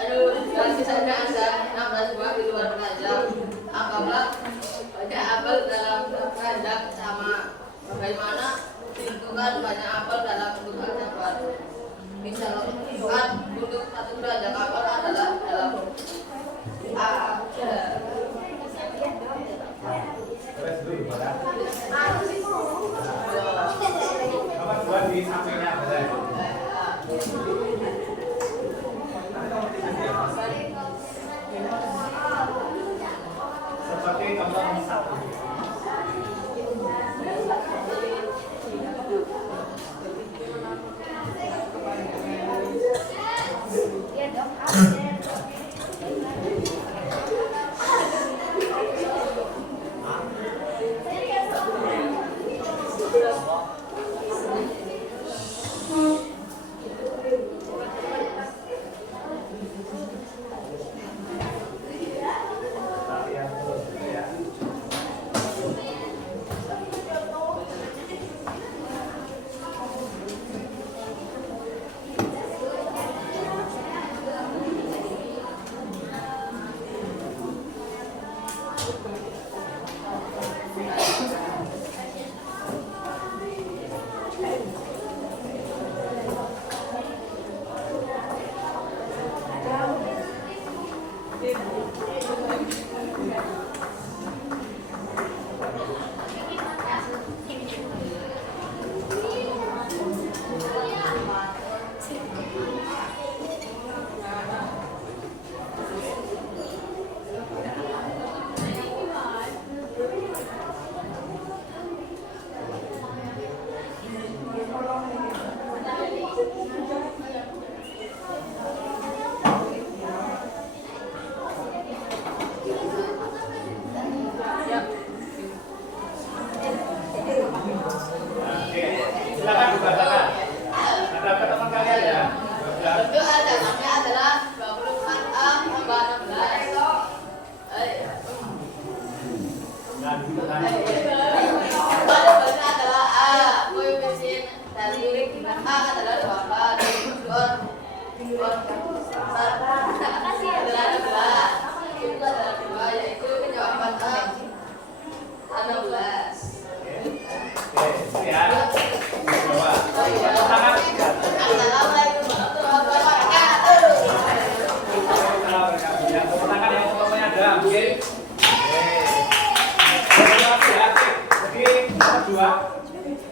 Aduh, dan sisanya ada 16 buah di luar keranjang. Anggaplah banyak apel dalam keranjang sama bagaimana menentukan banyak apel dalam bentuk aljabar. Misalkan untuk satu keranjang apel adalah dalam A. Terus dulu Pak. Nomor 2 di sampingnya boleh. Seperti contoh 1.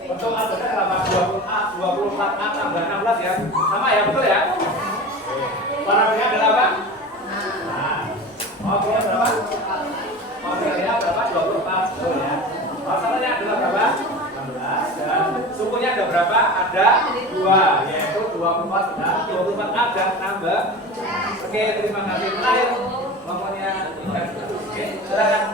Untuk aljabar 24A tambah 16 ya. Sama ya, betul ya? Parameternya adalah apa? Nah. Oke, berapa? Oke-nya berapa? 24. Betul ya. Masalahnya adalah berapa? 16. Dan sukunya ada berapa? Ada 2, yaitu 24 dan 24A dan tambah. Oke, terima kasih. Terakhir nomornya oke, silakan.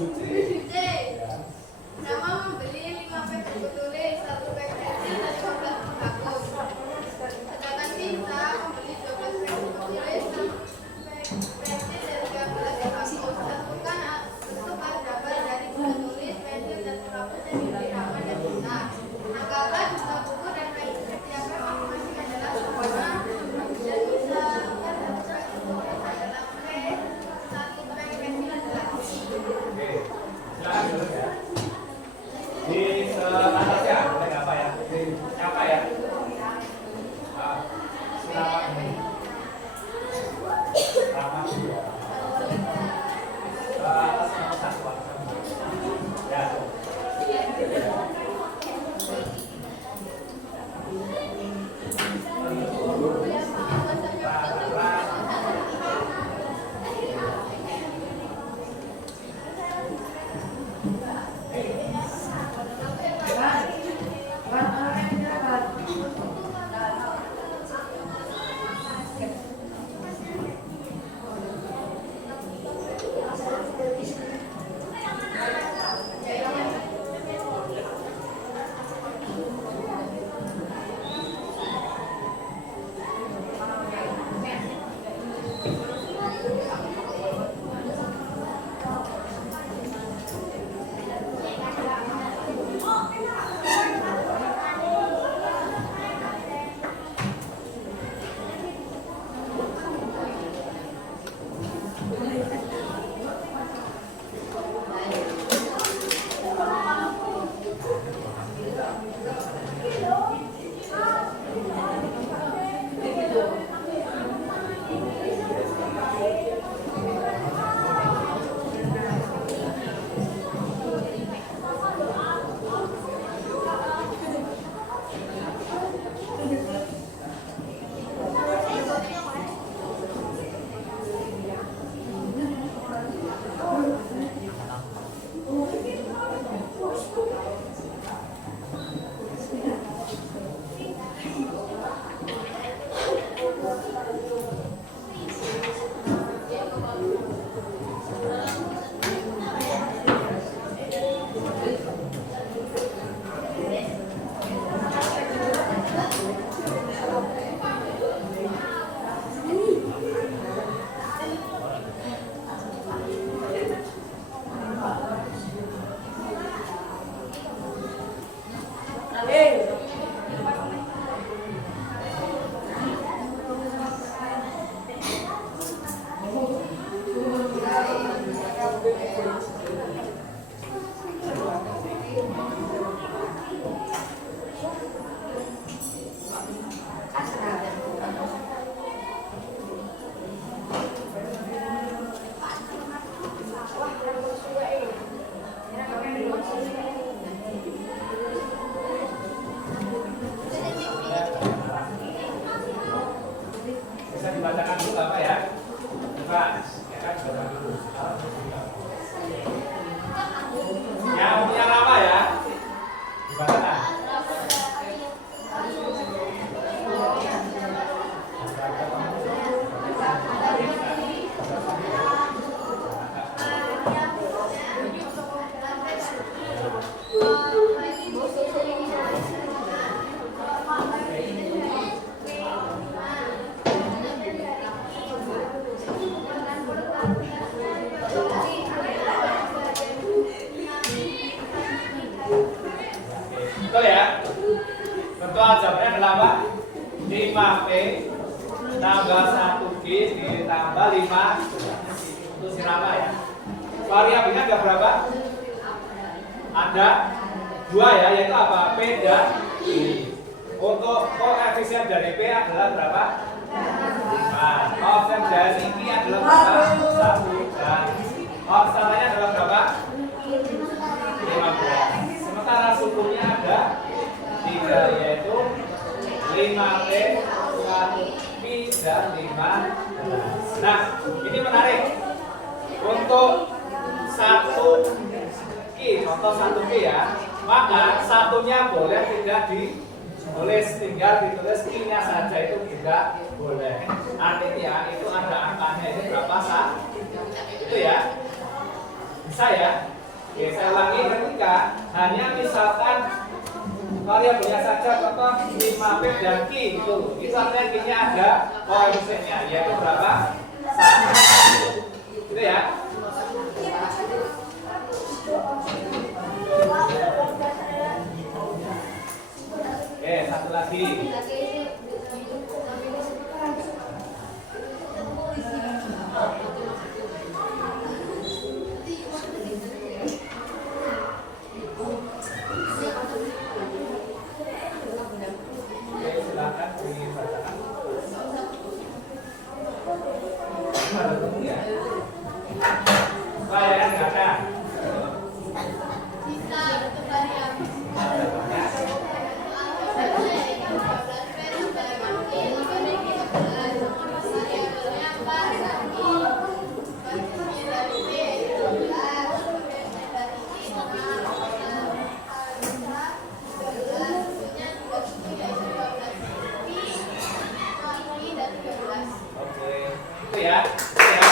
Suci. C. Ya. Nama membeli 5 pack buku tulis, 1 pack pensil, dan 15 bagus. Sedangkan Sinta membeli 12 pack buku tulis, 6 pack pensil, dan 13 bagus. Tentukan gambar dari buku tulis, pensil, dan penghapus yang diberi Rama dan Sinta. Anggapan jumlah buku dan pensil setiap pack masing-masing adalah sama, dan usahakan satu pack buku tulis adalah pack, 1 pack pensil adalah Oke. Silakan dulu ya. Di atas ya, boleh apa ya? Apa ya? Selamat ini. Selamat ya. Atas nomor 1. Ya. Bisa dibacakan dulu apa ya? Buka, ya kan? Baca dulu. Yang punya Rama ya? Dibacakan. Betul ya? Virtual jawabannya adalah apa? 5P tambah 1G ditambah 5 itu si Rama ya. Variabelnya ada berapa? Ada 2 ya, yaitu apa? P dan I. Untuk koefisien dari P adalah berapa? Nah, koefisien dari I adalah berapa? 1 dan koefisiennya adalah berapa? 15. Sementara sukunya ada 3, yaitu 5P, 1P, dan 5. Nah, ini menarik. Untuk 1Q, contoh 1Q ya, maka satunya boleh tidak ditulis, tinggal ditulis Q-nya saja, itu tidak boleh. Artinya itu ada angkanya, itu berapa sah? Itu ya. Bisa ya? Oke, saya ulangi, ketika hanya misalkan variabelnya saja contoh 5P dan Q gitu. Itu artinya Q-nya ada koefisiennya, yaitu berapa? 1. Gitu ya. Oke, satu lagi. Silakan dibacakan. Ini ada temu ya? Saya yang enggak. Oke, itu ya. Itu ya.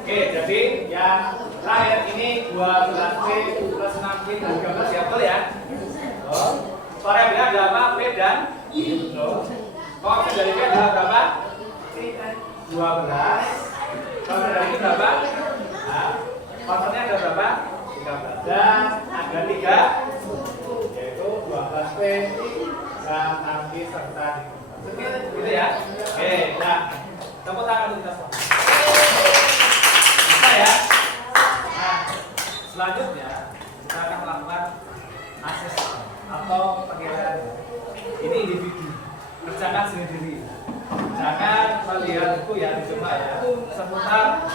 Oke, jadi yang terakhir ini 12P plus 6P dan 13 ya, betul ya? Oh, variabelnya ada apa? P dan Q. Koefisien dari P adalah berapa? 12. Koefisien dari Q berapa? Nah, koefisiennya ada berapa? 13. Dan ada 3, yaitu 12P dan 6P serta gitu ya. Oke, nah, tepuk tangan untuk kita semua. Bisa ya? Nah, selanjutnya kita akan melakukan asesmen atau penilaian. Ini individu, kerjakan sendiri. Jangan melihat buku ya, dicoba ya. Seputar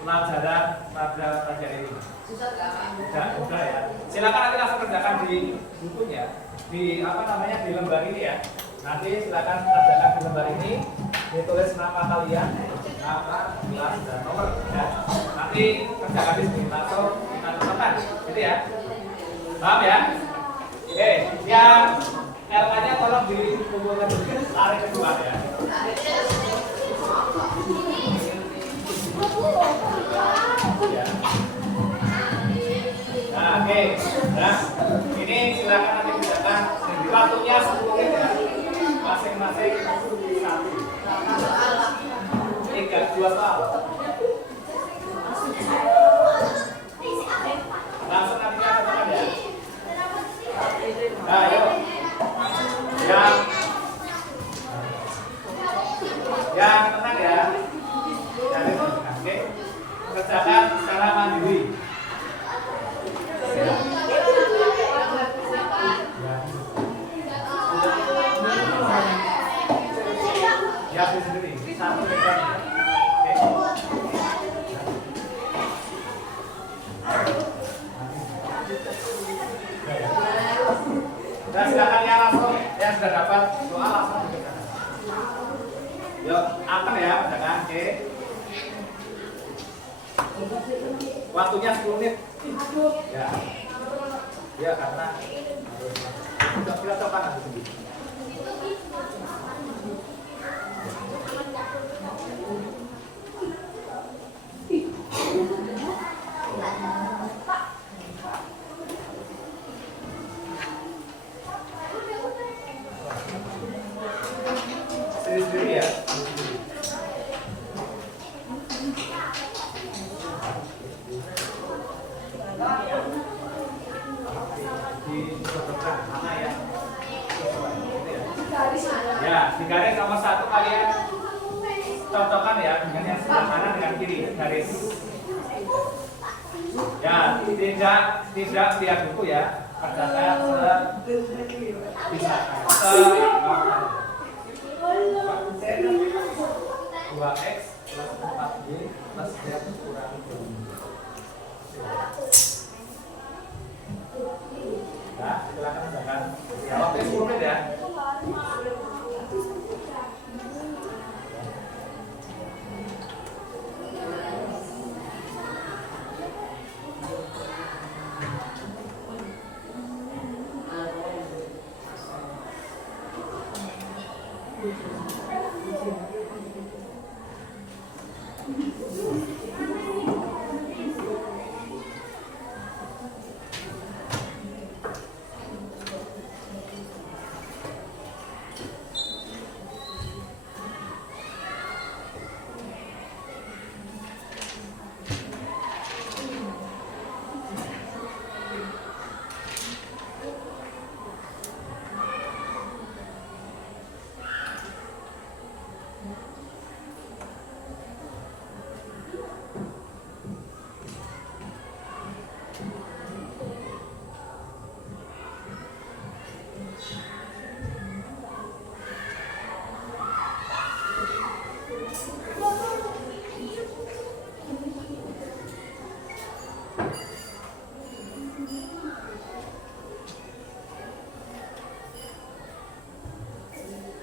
pelajaran pada pelajaran ini. Tidak mudah ya. Silakan nanti langsung kerjakan di bukunya, di apa namanya, di lembar ini ya. Nanti silakan kerjakan di lembar ini, ditulis nama kalian, nama, kelas dan nomor ya. Nanti kerjakan di sini langsung kita tetapkan, gitu ya. Paham ya? Oke, yang LK-nya tolong dikumpulkan dulu, tarik kedua ya. Ya. Nah, oke. Nah, ini silakan nanti kerjakan. Waktunya 10 menit ya. Masing-masing 1. 3, 2 soal. Langsung nanti kita kerjakan ya. Nah, yuk. Yang tenang ya. Jadi, oke. Kerjakan secara mandiri. Ya, sendiri. Satu meter. Oke. Dan silakan yang langsung yang sudah dapat soal langsung dikerjakan. Yuk, anteng ya, kerjakan. Oke. Waktunya 10 menit. Ya. Ya, karena kita coba nanti sendiri. Sendiri ya. Ya, di garis nomor 1 kalian cocokkan ya dengan yang sebelah kanan dengan kiri garis. Ya, tidak lihat buku ya. Kerjakan bisa. 2x plus 4y plus z kurang 2. Nah, silakan kerjakan. Ya, waktu 10 menit ya.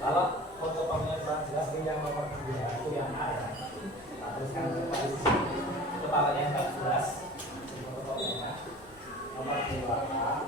Kalau fotokopinya kurang jelas, ini yang nomor 2 itu yang A ya. Nah, teruskan kepalanya yang 14 fotokopinya nomor 2A itu adalah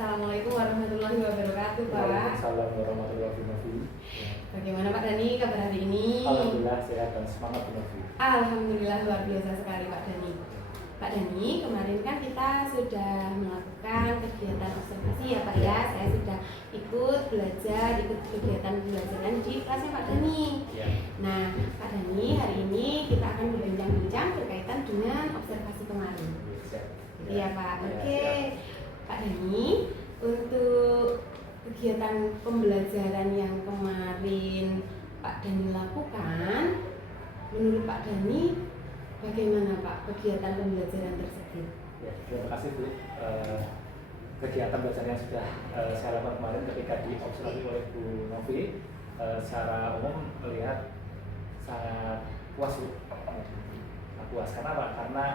Assalamualaikum warahmatullahi wabarakatuh, Pak. Waalaikumsalam warahmatullahi wabarakatuh. Bagaimana Pak Dhani kabar hari ini? Alhamdulillah sehat dan semangat Bu Novi. Alhamdulillah luar biasa sekali Pak Dhani. Pak Dhani, kemarin kan kita sudah melakukan kegiatan observasi ya Pak ya. Saya sudah ikut kegiatan pembelajaran di kelasnya Pak Dhani. Ya. Nah, Pak Dhani, hari ini kita akan berbincang-bincang berkaitan dengan observasi kemarin. Iya Pak. Oke. Pak Dhani, untuk kegiatan pembelajaran yang kemarin Pak Dhani lakukan, menurut Pak Dhani bagaimana Pak kegiatan pembelajaran tersebut? Ya, terima kasih Bu. Kegiatan belajar yang sudah saya lakukan kemarin ketika diobservasi oleh Bu Novi, secara umum melihat sangat puas Bu. Puas karena apa? Karena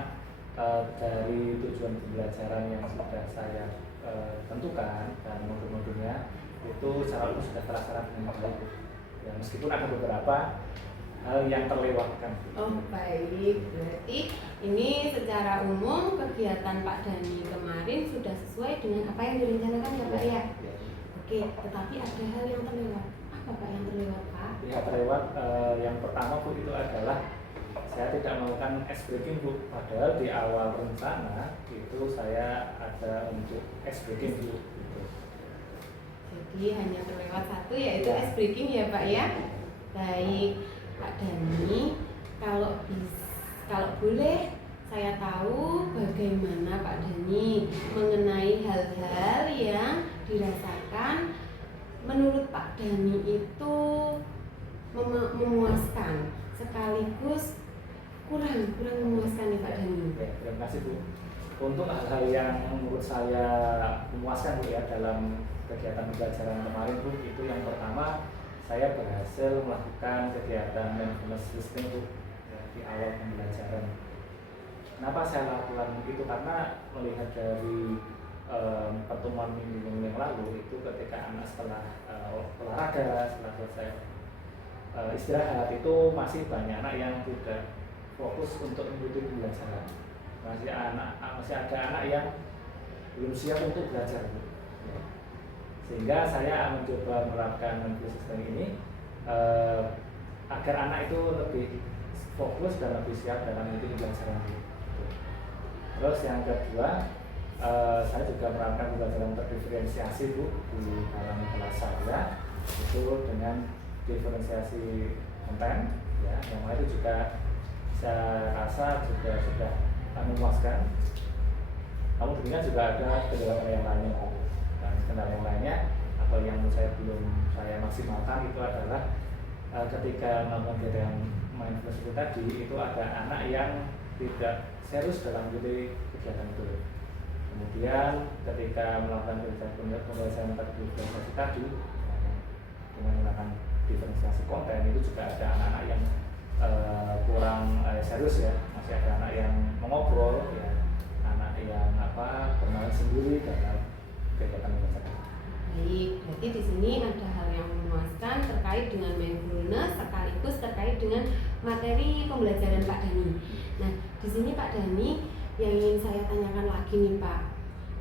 dari tujuan pembelajaran yang sudah saya tentukan dan modul-modulnya itu secara umum sudah terlaksana dengan baik. Ya, meskipun ada beberapa hal yang terlewatkan. Oh baik, berarti ini secara umum kegiatan Pak Dhani kemarin sudah sesuai dengan apa yang direncanakan ya Pak ya? Oke, tetapi ada hal yang terlewat. Apa Pak yang terlewat Pak? Ya terlewat yang pertama Bu itu adalah saya tidak melakukan ice breaking Bu, padahal di awal rencana itu saya ada untuk ice breaking Bu. Gitu. Jadi hanya terlewat satu yaitu ice breaking ya Pak ya. Baik Pak Dhani, kalau boleh saya tahu bagaimana Pak Dhani mengenai hal-hal yang dirasakan menurut Pak Dhani itu memuaskan sekaligus kurang memuaskan nih Pak Dhani. Ya, terima kasih Bu. Untuk hal-hal yang menurut saya memuaskan Bu ya dalam kegiatan pembelajaran kemarin Bu, itu yang pertama saya berhasil melakukan kegiatan mindfulness listening Bu ya, di awal pembelajaran. Kenapa saya lakukan itu? Karena melihat dari pertemuan minggu yang lalu itu ketika anak setelah olahraga, setelah selesai istirahat itu masih banyak anak yang tidak fokus untuk mengikuti pembelajaran. Masih ada anak yang belum siap untuk belajar Bu. Ya. Sehingga saya mencoba menerapkan mindfulness system ini agar anak itu lebih fokus dan lebih siap dalam mengikuti pembelajaran Bu. Terus yang kedua, saya juga menerapkan pembelajaran terdiferensiasi Bu di dalam kelas saya, itu dengan diferensiasi konten ya, yang lain itu juga saya rasa juga sudah memuaskan. Namun demikian juga ada kendala yang lainnya dan kendala yang lainnya atau yang menurut saya belum saya maksimalkan itu adalah ketika melakukan kegiatan mindfulness itu tadi itu ada anak yang tidak serius dalam mengikuti kegiatan itu. Kemudian ketika melakukan pembelajaran diferensiasi tadi dengan menggunakan diferensiasi konten itu juga ada anak-anak yang kurang serius ya, masih ada anak yang mengobrol ya, anak yang bermain sendiri dalam kegiatan pembelajaran. Baik, berarti di sini ada hal yang memuaskan terkait dengan mindfulness sekaligus terkait dengan materi pembelajaran Pak Dhani. Nah, di sini Pak Dhani yang ingin saya tanyakan lagi nih Pak,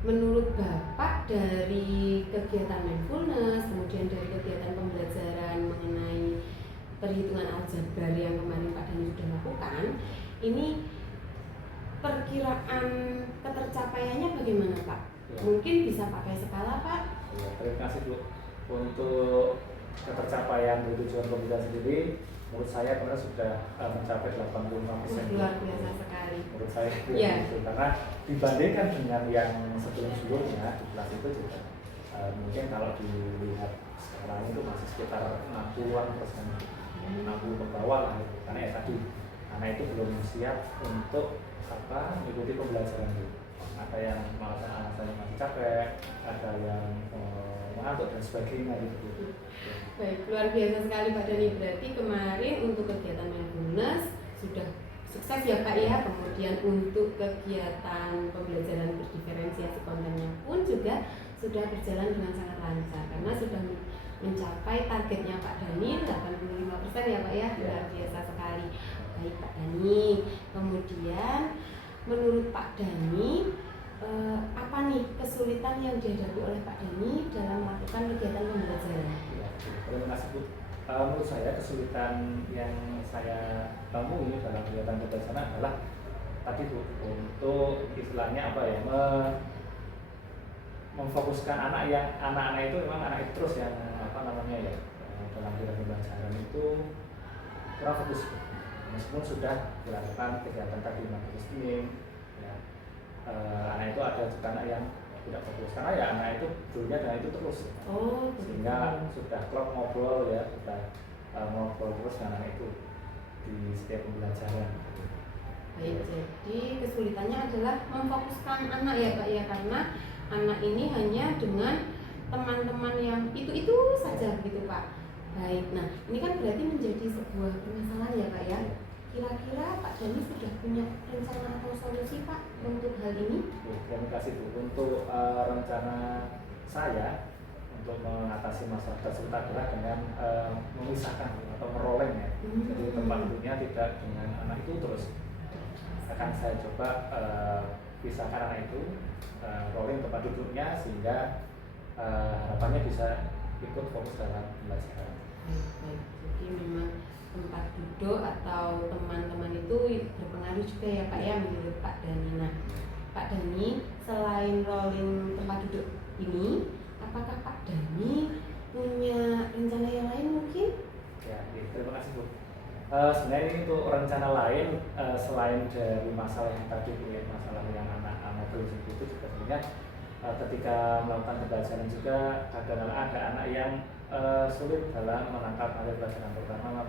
menurut Bapak dari kegiatan mindfulness, kemudian dari kegiatan pembelajaran mengenai perhitungan aljabar yang kemarin Pak Dhani sudah lakukan, ini perkiraan ketercapaiannya bagaimana Pak? Ya. Mungkin bisa pakai skala Pak? Ya, terima kasih Bu. Untuk ketercapaian dari tujuan pembelajaran sendiri, menurut saya kemarin sudah mencapai 85%. Luar biasa sekali. Menurut saya Ya. itu karena dibandingkan dengan yang sebelum-sebelumnya di kelas itu juga mungkin kalau dilihat sekarang itu masih sekitar 60-an%, 60 ke bawah lah gitu. Karena ya tadi anak itu belum siap untuk mengikuti pembelajaran itu. Ada yang alasannya masih capek, ada yang mengantuk dan sebagainya gitu. Baik, luar biasa sekali Pak Dhani. Berarti kemarin untuk kegiatan mindfulness sudah sukses ya Pak ya. Kemudian untuk kegiatan pembelajaran berdiferensiasi kontennya pun juga sudah berjalan dengan sangat lancar karena sudah mencapai targetnya Pak Dhani 85% ya Pak ya. Luar biasa sekali. Baik Pak Dhani. Kemudian menurut Pak Dhani apa nih kesulitan yang dihadapi oleh Pak Dhani dalam melakukan kegiatan pembelajaran? Ya, terima kasih Bu. Menurut saya kesulitan yang saya temui dalam kegiatan pembelajaran adalah tadi Bu, untuk istilahnya apa ya, memfokuskan anak-anak itu memang anak itu terus yang apa namanya ya, dalam kegiatan pembelajaran itu kurang fokus Bu. Meskipun sudah dilakukan kegiatan tadi market listening ya, anak itu ada juga anak yang tidak fokus karena ya anak itu dulunya dengan itu terus sehingga sudah klop ngobrol ya, sudah ngobrol terus dengan anak itu di setiap pembelajaran. Baik, jadi kesulitannya adalah memfokuskan anak ya Pak ya, karena anak ini hanya dengan teman-teman yang itu saja gitu Pak. Baik, nah ini kan berarti menjadi sebuah permasalahan ya Pak ya. Kira-kira Pak Dhani sudah punya rencana atau solusi Pak untuk hal ini? Terima kasih Bu. Untuk rencana saya untuk mengatasi masalah tersebut adalah dengan memisahkan atau meroleng ya. Jadi tempat duduknya tidak dengan anak itu terus. Akan saya coba pisahkan anak itu, rolling tempat duduknya sehingga harapannya bisa ikut fokus dalam pembelajaran. Baik, jadi memang tempat duduk atau teman-teman itu berpengaruh juga ya Pak ya menurut Pak Dhani. Nah Pak Dhani, selain rolling tempat duduk ini, apakah Pak Dhani punya rencana yang lain mungkin? Ya, terima kasih Bu. Sebenarnya ini untuk rencana lain selain dari masalah yang tadi Bu ya, masalah yang anak-anak itu juga sebenarnya ketika melakukan pembelajaran juga kadang ada anak yang sulit dalam menangkap materi pelajaran, terutama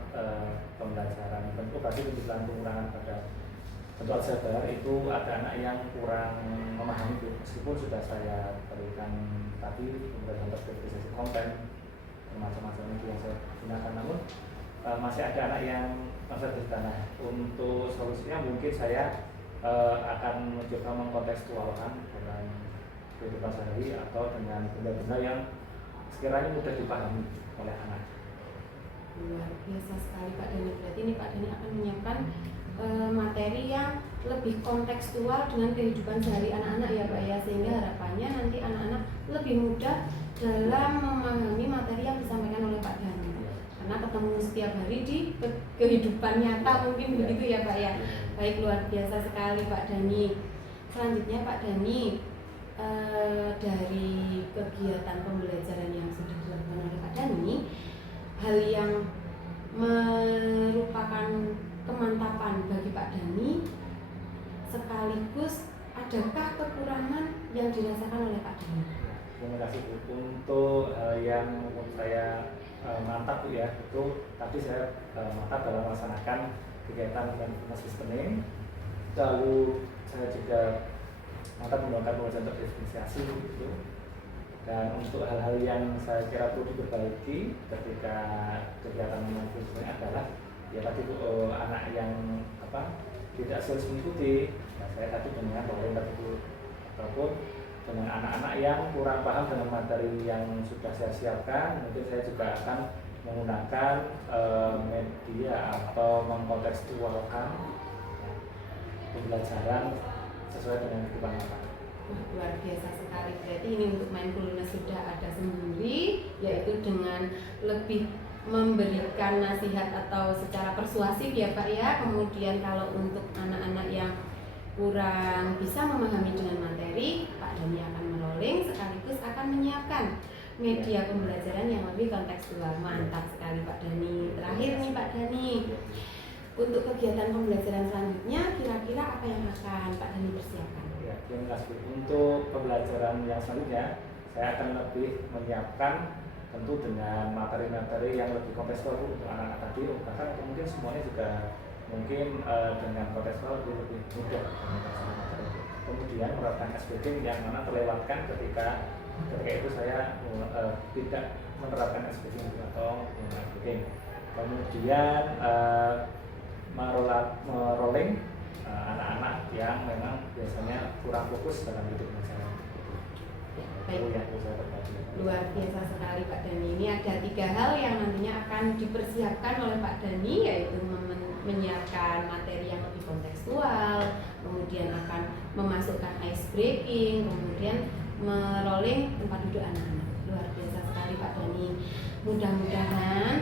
pembelajaran bentuk berarti pengurangan pada bentuk aljabar itu ada anak yang kurang memahami itu, meskipun sudah saya berikan tadi pembelajaran terspesialisasi konten macam-macam itu yang saya gunakan, namun masih ada anak yang masih di sana. Untuk solusinya mungkin saya akan mencoba mengkontekstualkan dalam kehidupan sehari atau dengan benda-benda yang sekiranya mudah dipahami oleh anak. Luar biasa sekali Pak Dhani. Berarti ini Pak Dhani akan menyiapkan materi yang lebih kontekstual dengan kehidupan sehari anak-anak ya Pak ya, sehingga harapannya nanti anak-anak lebih mudah dalam memahami materi yang disampaikan oleh Pak Dhani. Karena ketemu setiap hari di kehidupan nyata mungkin begitu ya Pak ya. Baik, luar biasa sekali Pak Dhani. Selanjutnya Pak Dhani, dari kegiatan pembelajaran yang sudah dilakukan oleh Pak Dhani, hal yang merupakan kemantapan bagi Pak Dhani sekaligus adakah kekurangan yang dirasakan oleh Pak Dhani? Terima kasih Bu. Untuk yang menurut saya mantap Bu ya, itu tadi saya mantap dalam melaksanakan kegiatan market listening, lalu saya juga mantap menggunakan pembelajaran terdiferensiasi gitu. Dan untuk hal-hal yang saya kira perlu diperbaiki ketika kegiatan market listening adalah ya tadi anak yang tidak serius mengikuti. Nah, saya tadi dengan rolling tadi Bu, ataupun dengan anak-anak yang kurang paham dengan materi yang sudah saya siapkan, mungkin saya juga akan menggunakan media atau mengkontekstualkan pembelajaran sesuai dengan kehidupan nyata. Luar biasa sekali. Berarti ini untuk mindfulness sudah ada sendiri, yaitu dengan lebih memberikan nasihat atau secara persuasif ya Pak ya. Kemudian kalau untuk anak-anak yang kurang bisa memahami dengan materi, Pak Dhani akan merolling sekaligus akan menyiapkan media pembelajaran yang lebih kontekstual. Mantap sekali Pak Dhani. Terakhir nih Pak Dhani, untuk kegiatan pembelajaran selanjutnya kira-kira apa yang akan Pak Dhani persiapkan? Ya, terima kasih. Untuk pembelajaran yang selanjutnya saya akan lebih menyiapkan tentu dengan materi-materi yang lebih kontekstual untuk anak-anak tadi, bahkan mungkin semuanya juga mungkin dengan kontekstual lebih mudah materi. Kemudian menerapkan SBG yang mana terlewatkan ketika itu saya tidak menerapkan SBG atau SBG. Kemudian merolling anak-anak yang memang biasanya kurang fokus dalam hidup masyarakat. Baik. Oh ya, bisa berbagi. Luar biasa sekali Pak Dhani. Ini ada 3 hal yang nantinya akan dipersiapkan oleh Pak Dhani, yaitu menyiapkan materi yang lebih kontekstual, kemudian akan memasukkan ice breaking, kemudian merolling tempat duduk anak-anak. Luar biasa sekali Pak Dhani. Mudah-mudahan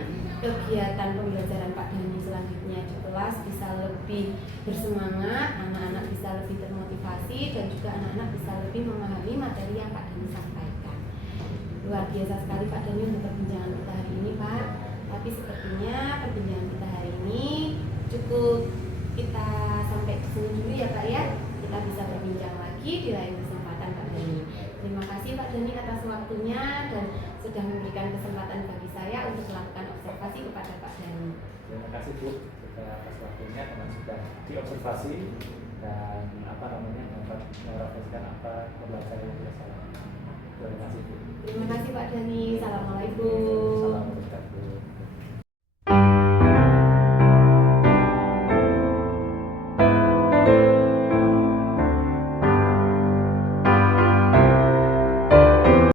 kegiatan pembelajaran Pak Dhani selanjutnya di kelas bisa lebih bersemangat, anak-anak bisa lebih termotivasi, dan juga anak-anak bisa lebih memahami materi yang Pak Dhani sampaikan. Luar biasa sekali Pak Dhani untuk perbincangan kita hari ini Pak. Tapi sepertinya perbincangan kita hari ini cukup kita sampai ke sini dulu ya Pak ya. Kita bisa berbincang lagi di lain kesempatan Pak Dhani. Terima kasih Pak Dhani atas waktunya dan sudah memberikan kesempatan bagi saya untuk melakukan observasi kepada Pak Dhani. Terima kasih Bu sudah atas waktunya dan sudah diobservasi dan dapat merefleksikan apa pembelajaran yang biasa. Terima kasih Bu. Terima kasih Pak Dhani. Assalamualaikum. Salam berkat Bu.